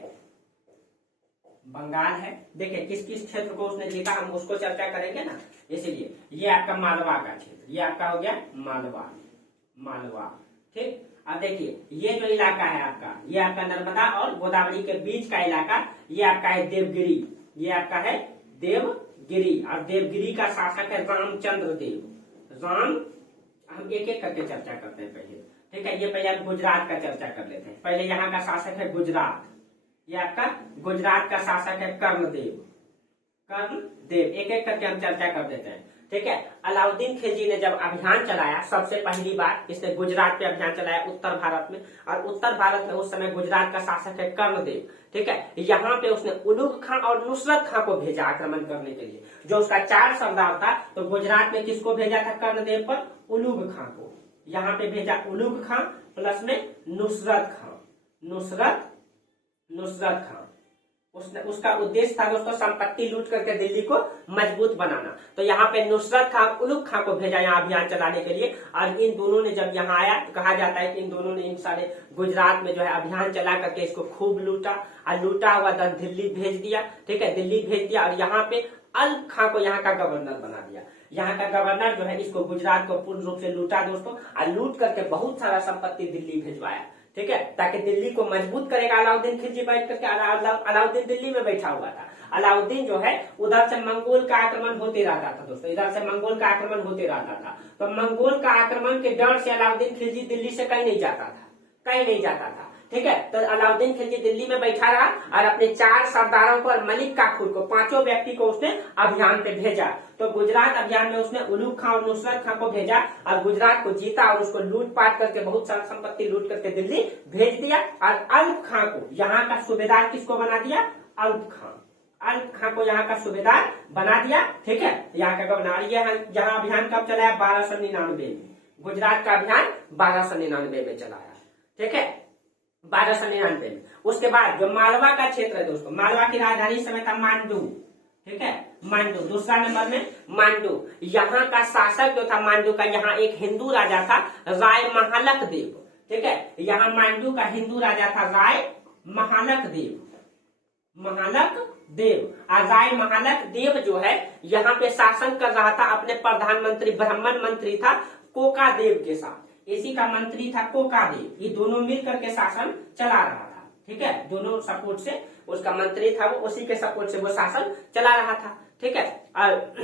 बंगाल है। देखिए किस किस क्षेत्र को उसने जीता, हम उसको चर्चा करेंगे ना, इसीलिए। ये आपका मालवा का क्षेत्र, ये आपका हो गया मालवा, मालवा, ठीक। अब देखिए ये जो इलाका है आपका, ये आपका नर्मदा और गोदावरी के बीच का इलाका, ये आपका है देवगिरी, ये आपका है देवगिरी। और देवगिरी का शासक है रामचंद्र देव। राम, हम एक एक करके चर्चा करते हैं पहले, ठीक है। ये पहले आप गुजरात का चर्चा कर लेते हैं। पहले यहाँ का शासक है गुजरात, ये आपका गुजरात का शासक है कर्णदेव, कर्णदेव। एक एक करके हम चर्चा कर देते हैं, ठीक है। अलाउद्दीन खिलजी ने जब अभियान चलाया, सबसे पहली बार इसने गुजरात पे अभियान चलाया, उत्तर भारत में। और उत्तर भारत में उस समय गुजरात का शासक है कर्णदेव, ठीक है। यहाँ पे उसने उलूग खां और नुसरत खां को भेजा आक्रमण करने के लिए, जो उसका 4 सरदार था। तो गुजरात में किसको भेजा था कर्णदेव पर? उलूग खां को। यहाँ पे भेजा उलूग खां प्लस में नुसरत खां, नुसरत खां। उसने, उसका उद्देश्य था दोस्तों संपत्ति लूट करके दिल्ली को मजबूत बनाना। तो यहाँ पे नुसरत खां उलूग खां को भेजा यहाँ अभियान चलाने के लिए। और इन दोनों ने जब यहाँ आया, तो कहा जाता है कि इन दोनों ने इन सारे गुजरात में जो है अभियान चला करके इसको खूब लूटा, और लूटा हुआ दिल्ली भेज दिया, ठीक है। दिल्ली भेज दिया और यहाँ पे अल्प खां को यहाँ का गवर्नर बना दिया। यहाँ का गवर्नर जो है इसको गुजरात को पूर्ण रूप से लूटा दोस्तों, और लूट करके बहुत सारा संपत्ति दिल्ली भिजवाया, ठीक है, ताकि दिल्ली को मजबूत करेगा अलाउद्दीन खिलजी बैठ करके। अलाउद्दीन दिल्ली में बैठा हुआ था। अलाउद्दीन जो है उधर से मंगोल का आक्रमण होते रहता था दोस्तों, इधर से मंगोल का आक्रमण होते रहता था। तो मंगोल का आक्रमण के डर से अलाउद्दीन खिलजी दिल्ली से कहीं नहीं जाता था, कहीं नहीं जाता था, ठीक है। तो अलाउद्दीन खिलजी दिल्ली में बैठा रहा और अपने 4 सरदारों को और मलिक काफूर को, 5 व्यक्ति को उसने अभियान पे भेजा। तो गुजरात अभियान में उसने उलूग खां और नुसरत खां को भेजा और गुजरात को जीता और उसको लूटपाट करके बहुत सारा संपत्ति लूट करके दिल्ली भेज दिया। और अल्प खां को यहाँ का सूबेदार किसको बना दिया? अल्प खां, अल्प खां को यहाँ का सूबेदार बना दिया, ठीक है, यहाँ का गवर्नर। यहाँ अभियान कब चलाया? 1299 में। गुजरात का अभियान 1299 में चलाया, ठीक है, 1299 में। उसके बाद जो मालवा का क्षेत्र है दोस्तों, मालवा की राजधानी समय था मांडू, ठीक है, मांडू। दूसरा नंबर में मांडू। यहाँ का शासक जो था मांडू का, यहाँ एक हिंदू राजा था राय महालक देव, ठीक है। यहाँ मांडू का हिंदू राजा था राय महालक देव, महालक देव। और राय महालक देव जो है यहाँ पे शासन कर रहा था अपने प्रधानमंत्री, ब्राह्मण मंत्री था कोका देव के साथ। इसी का मंत्री था कोका देव। ये दोनों मिलकर के शासन चला रहा था, ठीक है, दोनों सपोर्ट से उसका मंत्री था, वो उसी के सपोर्ट से वो शासन चला रहा था, ठीक है। और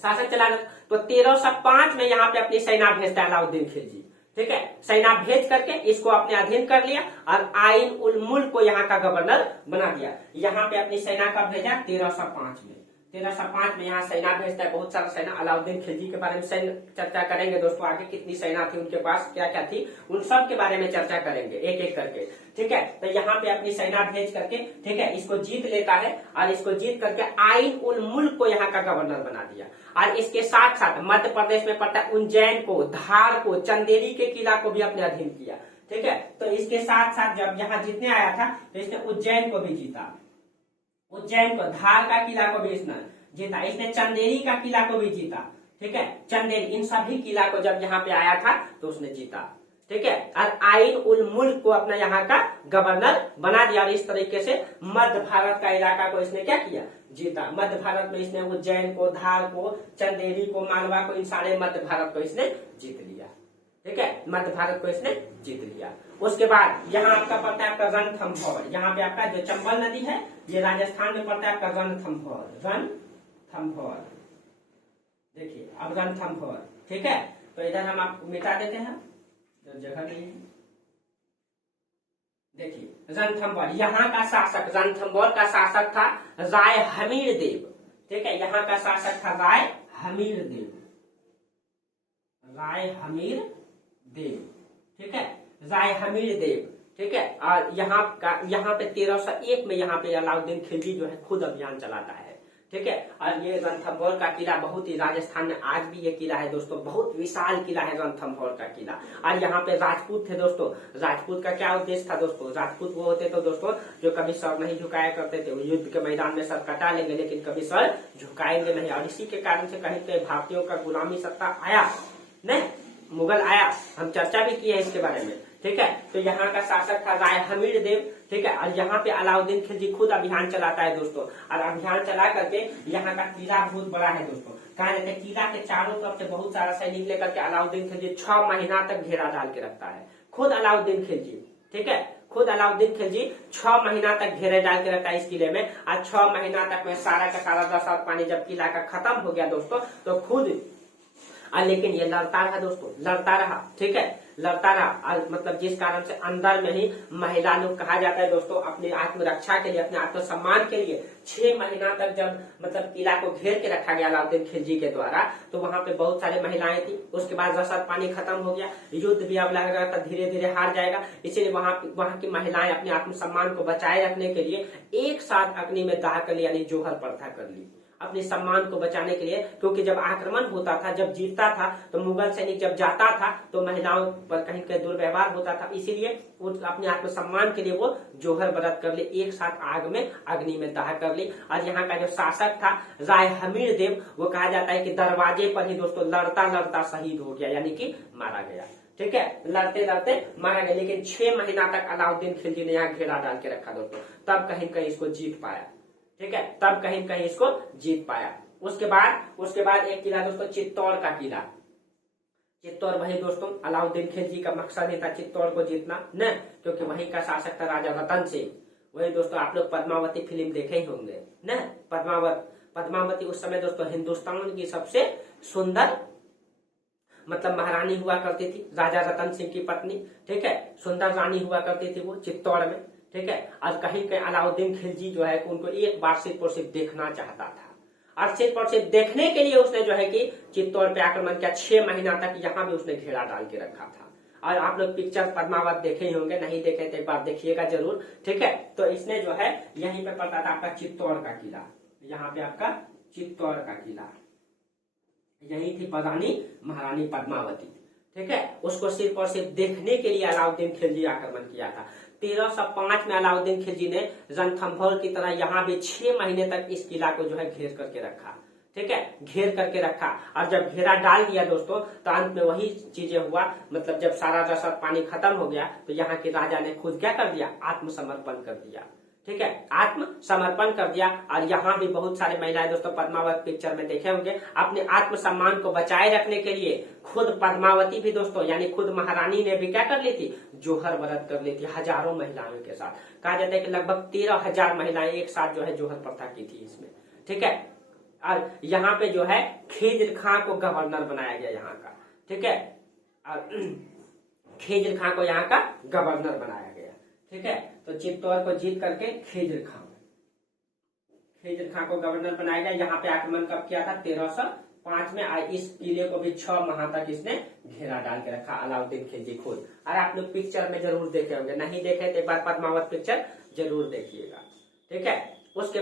शासन चला रहा। तो 1305 में यहाँ पे अपनी सेना भेजता है अलाउद्दीन खिलजी, ठीक है। सेना भेज करके इसको अपने अधीन कर लिया और आइन उल मुल्क को यहाँ का गवर्नर बना दिया। यहाँ पे अपनी सेना का भेजा 1305 में। 1305 में यहाँ सेना भेजता है, बहुत सारा सेना। अलाउद्दीन खिलजी के बारे में सैन्य चर्चा करेंगे दोस्तों आगे, कितनी सेना थी उनके पास, क्या क्या थी, उन सब के बारे में चर्चा करेंगे एक एक करके, ठीक है। तो यहाँ पे अपनी सेना भेज करके, ठीक है, इसको जीत लेता है और इसको जीत करके आइन उल मुल्क को यहाँ का गवर्नर बना दिया। और इसके साथ साथ मध्य प्रदेश में पड़ता है उज्जैन को, धार को, चंदेरी के किला को भी अपने अधीन किया, ठीक है। तो इसके साथ साथ जब यहाँ जीतने आया था तो इसने उज्जैन को भी जीता, उज्जैन को, धार का किला को भी इसने जीता, इसने चंदेरी का किला को भी जीता, ठीक है, चंदेरी। इन सभी किला को जब यहाँ पे आया था तो उसने जीता, ठीक है, और आइन उल मुल्क को अपना यहाँ का गवर्नर बना दिया। और इस तरीके से मध्य भारत का इलाका को इसने क्या किया, जीता। मध्य भारत में इसने उज्जैन को, धार को, चंदेरी को, मालवा को, इन सारे मध्य भारत को इसने जीत लिया। ठीक है, मध्य भारत को इसने जीत लिया। उसके बाद यहाँ आपका पड़ता है आपका रणथंभौर। यहाँ पे आपका जो चंबल नदी है ये राजस्थान में पड़ता है आपका रणथंभौर। रणथंभौर देखिए, अब रणथंभौर, ठीक है। तो इधर हम आपको मिटा देते हैं, जगह नहीं है। देखिए रणथंभौर, यहाँ का शासक, रणथंभौर का शासक था राय हमीर देव। ठीक है, यहाँ का शासक था राय हमीर देव, राय हमीर देव। ठीक है, राय हमीर देव। ठीक है, और यहाँ पे 1301 में यहाँ पे अलाउद्दीन खिलजी जो है खुद अभियान चलाता है। ठीक है, और ये रणथंभौर का किला बहुत ही, राजस्थान में आज भी ये किला है दोस्तों, बहुत विशाल किला है रणथंभौर का किला। और यहाँ पे राजपूत थे दोस्तों। राजपूत का क्या उद्देश्य था दोस्तों, राजपूत वो होते तो दोस्तों जो कभी सर नहीं झुकाया करते थे। वो युद्ध के मैदान में सर कटा लेंगे लेकिन कभी सर झुकाएंगे नहीं। और इसी के कारण से कहीं पे भारतीयों का गुलामी सत्ता आया नहीं, मुगल आया, हम चर्चा भी किए हैं इसके बारे में। ठीक है, तो यहाँ का शासक था राय हमीर देव। ठीक है, और यहाँ पे अलाउद्दीन खिलजी खुद अभियान चलाता है दोस्तों। और अभियान चला करके यहाँ का किला बहुत बड़ा है दोस्तों। कहा जाता है किला के चारों तरफ से बहुत सारा सैनिक लेकर के अलाउद्दीन खिलजी 6 महीना तक घेरा डाल के रखता है, खुद अलाउद्दीन खिलजी। ठीक है, खुद अलाउद्दीन खिलजी 6 महीना तक घेरे डाल के रखता है इस किले में। और 6 महीना तक में सारा का सारा दशरथ पानी जब किला का खत्म हो गया दोस्तों तो खुद, लेकिन ये लड़ता रहा दोस्तों, लड़ता रहा। ठीक है, लड़ता रहा, मतलब जिस कारण से अंदर में ही महिला लोग, कहा जाता है दोस्तों, अपनी आत्मरक्षा के लिए, अपने आत्मसम्मान के लिए 6 महीना तक जब मतलब किला को घेर के रखा गया अलाउद्दीन खिलजी के द्वारा, तो वहां पे बहुत सारी महिलाएं थी। उसके बाद रसद पानी खत्म हो गया, युद्ध भी अब लग रहा था धीरे धीरे हार जाएगा, इसीलिए वहां की महिलाएं अपने आत्मसम्मान को बचाए रखने के लिए एक साथ अग्नि में दाह कर ली, यानी जोहर प्रथा कर ली, अपने सम्मान को बचाने के लिए। क्योंकि जब आक्रमण होता था, जब जीतता था, तो मुगल सैनिक जब जाता था तो महिलाओं पर कहीं कहीं दुर्व्यवहार होता था, इसीलिए वो अपने आत्मसम्मान के लिए वो जोहर व्रत कर ले, एक साथ आग में, अग्नि में दाह कर ली। और यहाँ का जो शासक था राय हमीर देव, वो कहा जाता है कि दरवाजे पर ही दोस्तों लड़ता लड़ता शहीद हो गया, यानी कि मारा गया। ठीक है, लड़ते लड़ते मारा गया। लेकिन 6 महीना तक अलाउद्दीन खिलजी ने यहाँ घेरा डाल के रखा दोस्तों, तब कहीं कहीं इसको जीत पाया। ठीक है, तब कहीं कहीं इसको जीत पाया। उसके बाद एक किला दोस्तों चित्तौड़ का किला। चित्तौड़ वही दोस्तों अलाउद्दीन खिलजी का मकसद ही था चित्तौड़ को जीतना न, क्योंकि वही का शासक था राजा रतन सिंह। वही दोस्तों आप लोग पद्मावती फिल्म देखे ही होंगे न, पद्मावती उस समय दोस्तों हिंदुस्तान की सबसे सुंदर मतलब महारानी हुआ करती थी, राजा रतन सिंह की पत्नी। ठीक है, सुंदर रानी हुआ करती थी वो चित्तौड़ में। ठीक है, आज कहीं कहीं अलाउद्दीन खिलजी जो है उनको एक बार सिर्फ और सिर्फ देखना चाहता था, और सिर्फ और सिर्फ देखने के लिए उसने जो है कि चित्तौड़ पे आक्रमण किया। 6 महीना तक यहाँ भी उसने घेरा डाल के रखा था। और आप लोग पिक्चर पद्मावत देखे ही होंगे, नहीं देखे तो एक बार देखिएगा जरूर। ठीक है, तो इसने जो है यहीं पे पड़ता था आपका चित्तौड़ का किला, यहाँ पे आपका चित्तौड़ का किला, यही थी रानी महारानी पद्मावती। ठीक है, उसको सिर्फ और सिर्फ देखने के लिए अलाउद्दीन खिलजी आक्रमण किया था। 1305 में अलाउद्दीन खिलजी ने रणथंभौर की तरह यहाँ भी 6 महीने तक इस किला को जो है घेर करके रखा। ठीक है, घेर करके रखा। और जब घेरा डाल दिया दोस्तों तो अंत में वही चीजें हुआ, मतलब जब सारा रसद पानी खत्म हो गया तो यहाँ के राजा ने खुद क्या कर दिया, आत्मसमर्पण कर दिया। ठीक है, आत्मसमर्पण कर दिया। और यहाँ भी बहुत सारी महिलाएं दोस्तों पद्मावत पिक्चर में देखे होंगे, अपने आत्मसम्मान को बचाए रखने के लिए खुद पद्मावती भी दोस्तों यानी खुद महारानी ने भी क्या कर ली थी, जोहर व्रत कर ली थी हजारों महिलाओं के साथ। कहा जाता है कि लगभग 13,000 महिलाएं एक साथ जो है जोहर प्रथा की थी इसमें। ठीक है, और यहाँ पे जो है खिज्र खां को गवर्नर बनाया गया यहाँ का। ठीक है, और खिज्र खां को यहाँ का गवर्नर बनाया गया। ठीक है, तो चित्तौड़ को जीत करके खिज्र खां को गवर्नर बनाया गया। यहाँ पे आक्रमण कब किया था, 1305 में। इस किले को भी 6 माह तक इसने घेरा डाल के रखा अलाउद्दीन खिलजी खुद। और आप लोग पिक्चर में जरूर देखे होंगे, नहीं देखे तो एक बार पद्मावत पिक्चर जरूर देखिएगा। ठीक है, उसके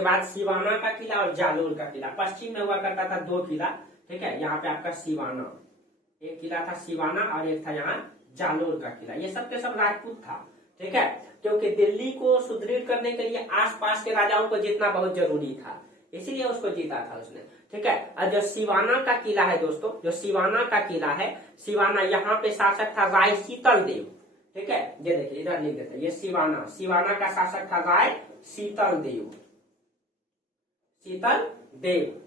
बाद सिवाना का किला और जालोर का किला। पश्चिम में हुआ करता था 2 किला। ठीक है, यहाँ पे आपका सिवाना, एक किला था सिवाना और एक था यहाँ जालोर का किला। ये सब के सब राजपूत था। ठीक है, क्योंकि दिल्ली को सुदृढ़ करने के लिए आसपास के राजाओं को जीतना बहुत जरूरी था, इसीलिए उसको जीता था उसने। ठीक है, और जो सिवाना का किला है दोस्तों, जो सिवाना का किला है, सिवाना, यहाँ पे शासक था राय शीतल देव। ठीक है, ये देखिए इधर लिख देते हैं, ये सिवाना, सिवाना का शासक था राय शीतल देव, शीतल देव,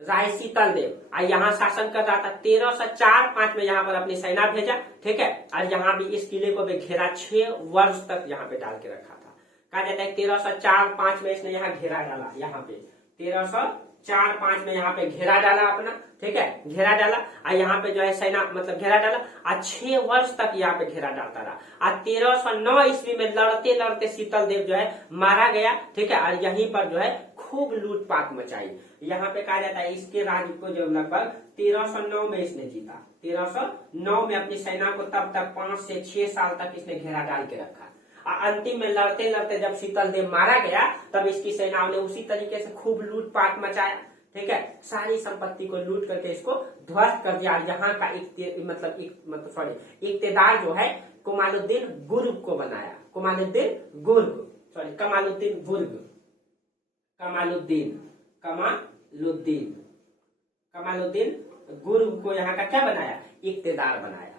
राय शीतल देव। और यहाँ शासन कर रहा था 1304-5 में यहाँ पर अपनी सेना भेजा। ठीक है, और यहाँ भी इस किले को भी घेरा 6 वर्ष तक यहाँ पे डाल के रखा था। कहा जाता है 1304-5 में इसने यहाँ घेरा डाला, यहाँ पे 1304-5 में यहाँ पे घेरा डाला अपना। ठीक है, घेरा डाला, और यहाँ पे जो है सेना मतलब घेरा डाला, और 6 वर्ष तक यहाँ पे घेरा डालता रहा। और 1309 ईस्वी में लड़ते लड़ते शीतल देव जो है मारा गया। ठीक है, और यहीं पर जो है खूब लूटपाट मचाई। यहाँ पे कहा जाता है इसके राज्य को जो लगभग 1309 में इसने जीता। 1309 में अपनी सेना को तब तक 5 से 6 साल तक इसने घेरा डाल के रखा। अंतिम में लड़ते लड़ते जब शीतल देव मारा गया, तब इसकी सेनाओं ने उसी तरीके से खूब लूटपाट मचाया। ठीक है, सारी संपत्ति को लूट करके इसको ध्वस्त कर दिया। यहाँ का इक्तेदार जो है कमालुद्दीन गुर्ग को बनाया, कमालुद्दीन गुर्ग, कमालुद्दीन गुर्ग, कमालुद्दीन गुर्ग को यहाँ का क्या बनाया, इक्तेदार बनाया।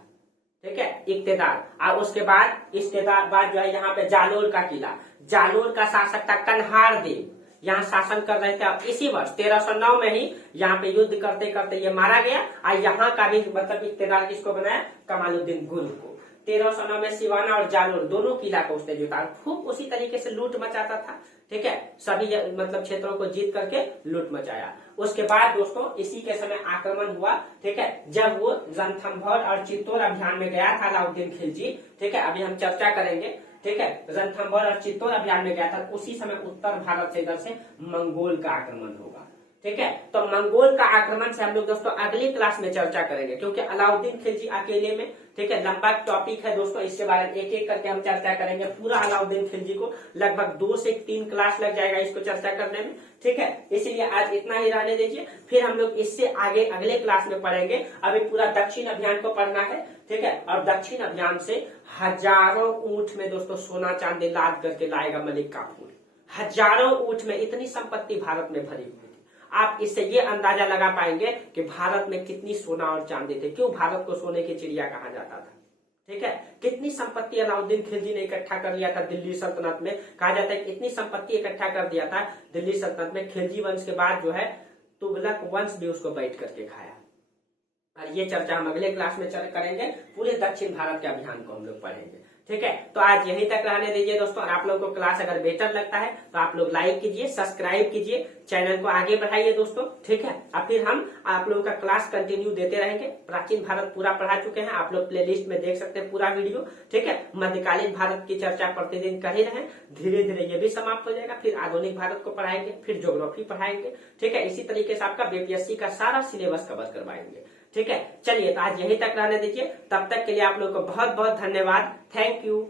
ठीक है, इक्तेदार। और उसके बाद इसके बाद जो है यहाँ पे जालोर का किला, जालोर का शासक था कन्हार देव, यहाँ शासन कर रहे थे। अब इसी वर्ष 1309 में ही यहाँ पे युद्ध करते करते ये मारा गया। और यहाँ का भी मतलब इक्तेदार किसको बनाया, कमालुद्दीन गुर्ग को। 1309 में सिवाना और जालोर दोनों किला को उसने जीता, खूब उसी तरीके से लूट मचाता था। ठीक है, सभी मतलब क्षेत्रों को जीत करके लूट मचाया। उसके बाद दोस्तों इसी के समय आक्रमण हुआ। ठीक है, जब वो रणथंभौर और चित्तौड़ अभियान में गया था अलाउद्दीन खिलजी। ठीक है, अभी हम चर्चा करेंगे। ठीक है, रणथंभौर और चित्तौड़ अभियान में गया था, उसी समय उत्तर भारत से इधर से मंगोल का आक्रमण होगा। ठीक है, तो मंगोल का आक्रमण से हम लोग दोस्तों अगली क्लास में चर्चा करेंगे, क्योंकि अलाउद्दीन खिलजी अकेले में, ठीक है, लंबा टॉपिक है दोस्तों, इसके बारे में एक एक करके हम चर्चा करेंगे। पूरा अलाउद्दीन खिलजी को लगभग 2 से 3 क्लास लग जाएगा इसको चर्चा करने में। ठीक है, इसीलिए आज इतना ही रहने दीजिए, फिर हम लोग इससे आगे अगले क्लास में पढ़ेंगे। अभी पूरा दक्षिण अभियान को पढ़ना है। ठीक है, और दक्षिण अभियान से हजारों ऊंट में दोस्तों सोना चांदी लाद करके लाएगा मलिक काफूर। हजारों ऊंट में इतनी संपत्ति भारत में भरी हुई थी। आप इससे ये अंदाजा लगा पाएंगे कि भारत में कितनी सोना और चांदी थे, क्यों भारत को सोने की चिड़िया कहा जाता था। ठीक है, कितनी संपत्ति अलाउद्दीन खिलजी ने इकट्ठा कर लिया था दिल्ली सल्तनत में। कहा जाता है इतनी संपत्ति इकट्ठा कर दिया था दिल्ली सल्तनत में, खिलजी वंश के बाद जो है तुगलक वंश भी उसको बैठ करके खाया। और ये चर्चा हम अगले क्लास में करेंगे। पूरे दक्षिण भारत के अभियान को हम लोग पढ़ेंगे। ठीक है, तो आज यहीं तक रहने दीजिए दोस्तों। और आप लोगों को क्लास अगर बेहतर लगता है तो आप लोग लाइक कीजिए, सब्सक्राइब कीजिए, चैनल को आगे बढ़ाइए दोस्तों। ठीक है, और फिर हम आप लोगों का क्लास कंटिन्यू देते रहेंगे। प्राचीन भारत पूरा पढ़ा चुके हैं, आप लोग प्लेलिस्ट में देख सकते हैं पूरा वीडियो। ठीक है, मध्यकालीन भारत की चर्चा प्रतिदिन कर ही रहे, धीरे धीरे ये भी समाप्त हो जाएगा। फिर आधुनिक भारत को पढ़ाएंगे, फिर ज्योग्राफी पढ़ाएंगे। ठीक है, इसी तरीके से आपका बीपीएससी का सारा सिलेबस कवर करवाएंगे। ठीक है, चलिए तो आज यहीं तक रहने दीजिए। तब तक के लिए आप लोगों को बहुत बहुत धन्यवाद। Thank you.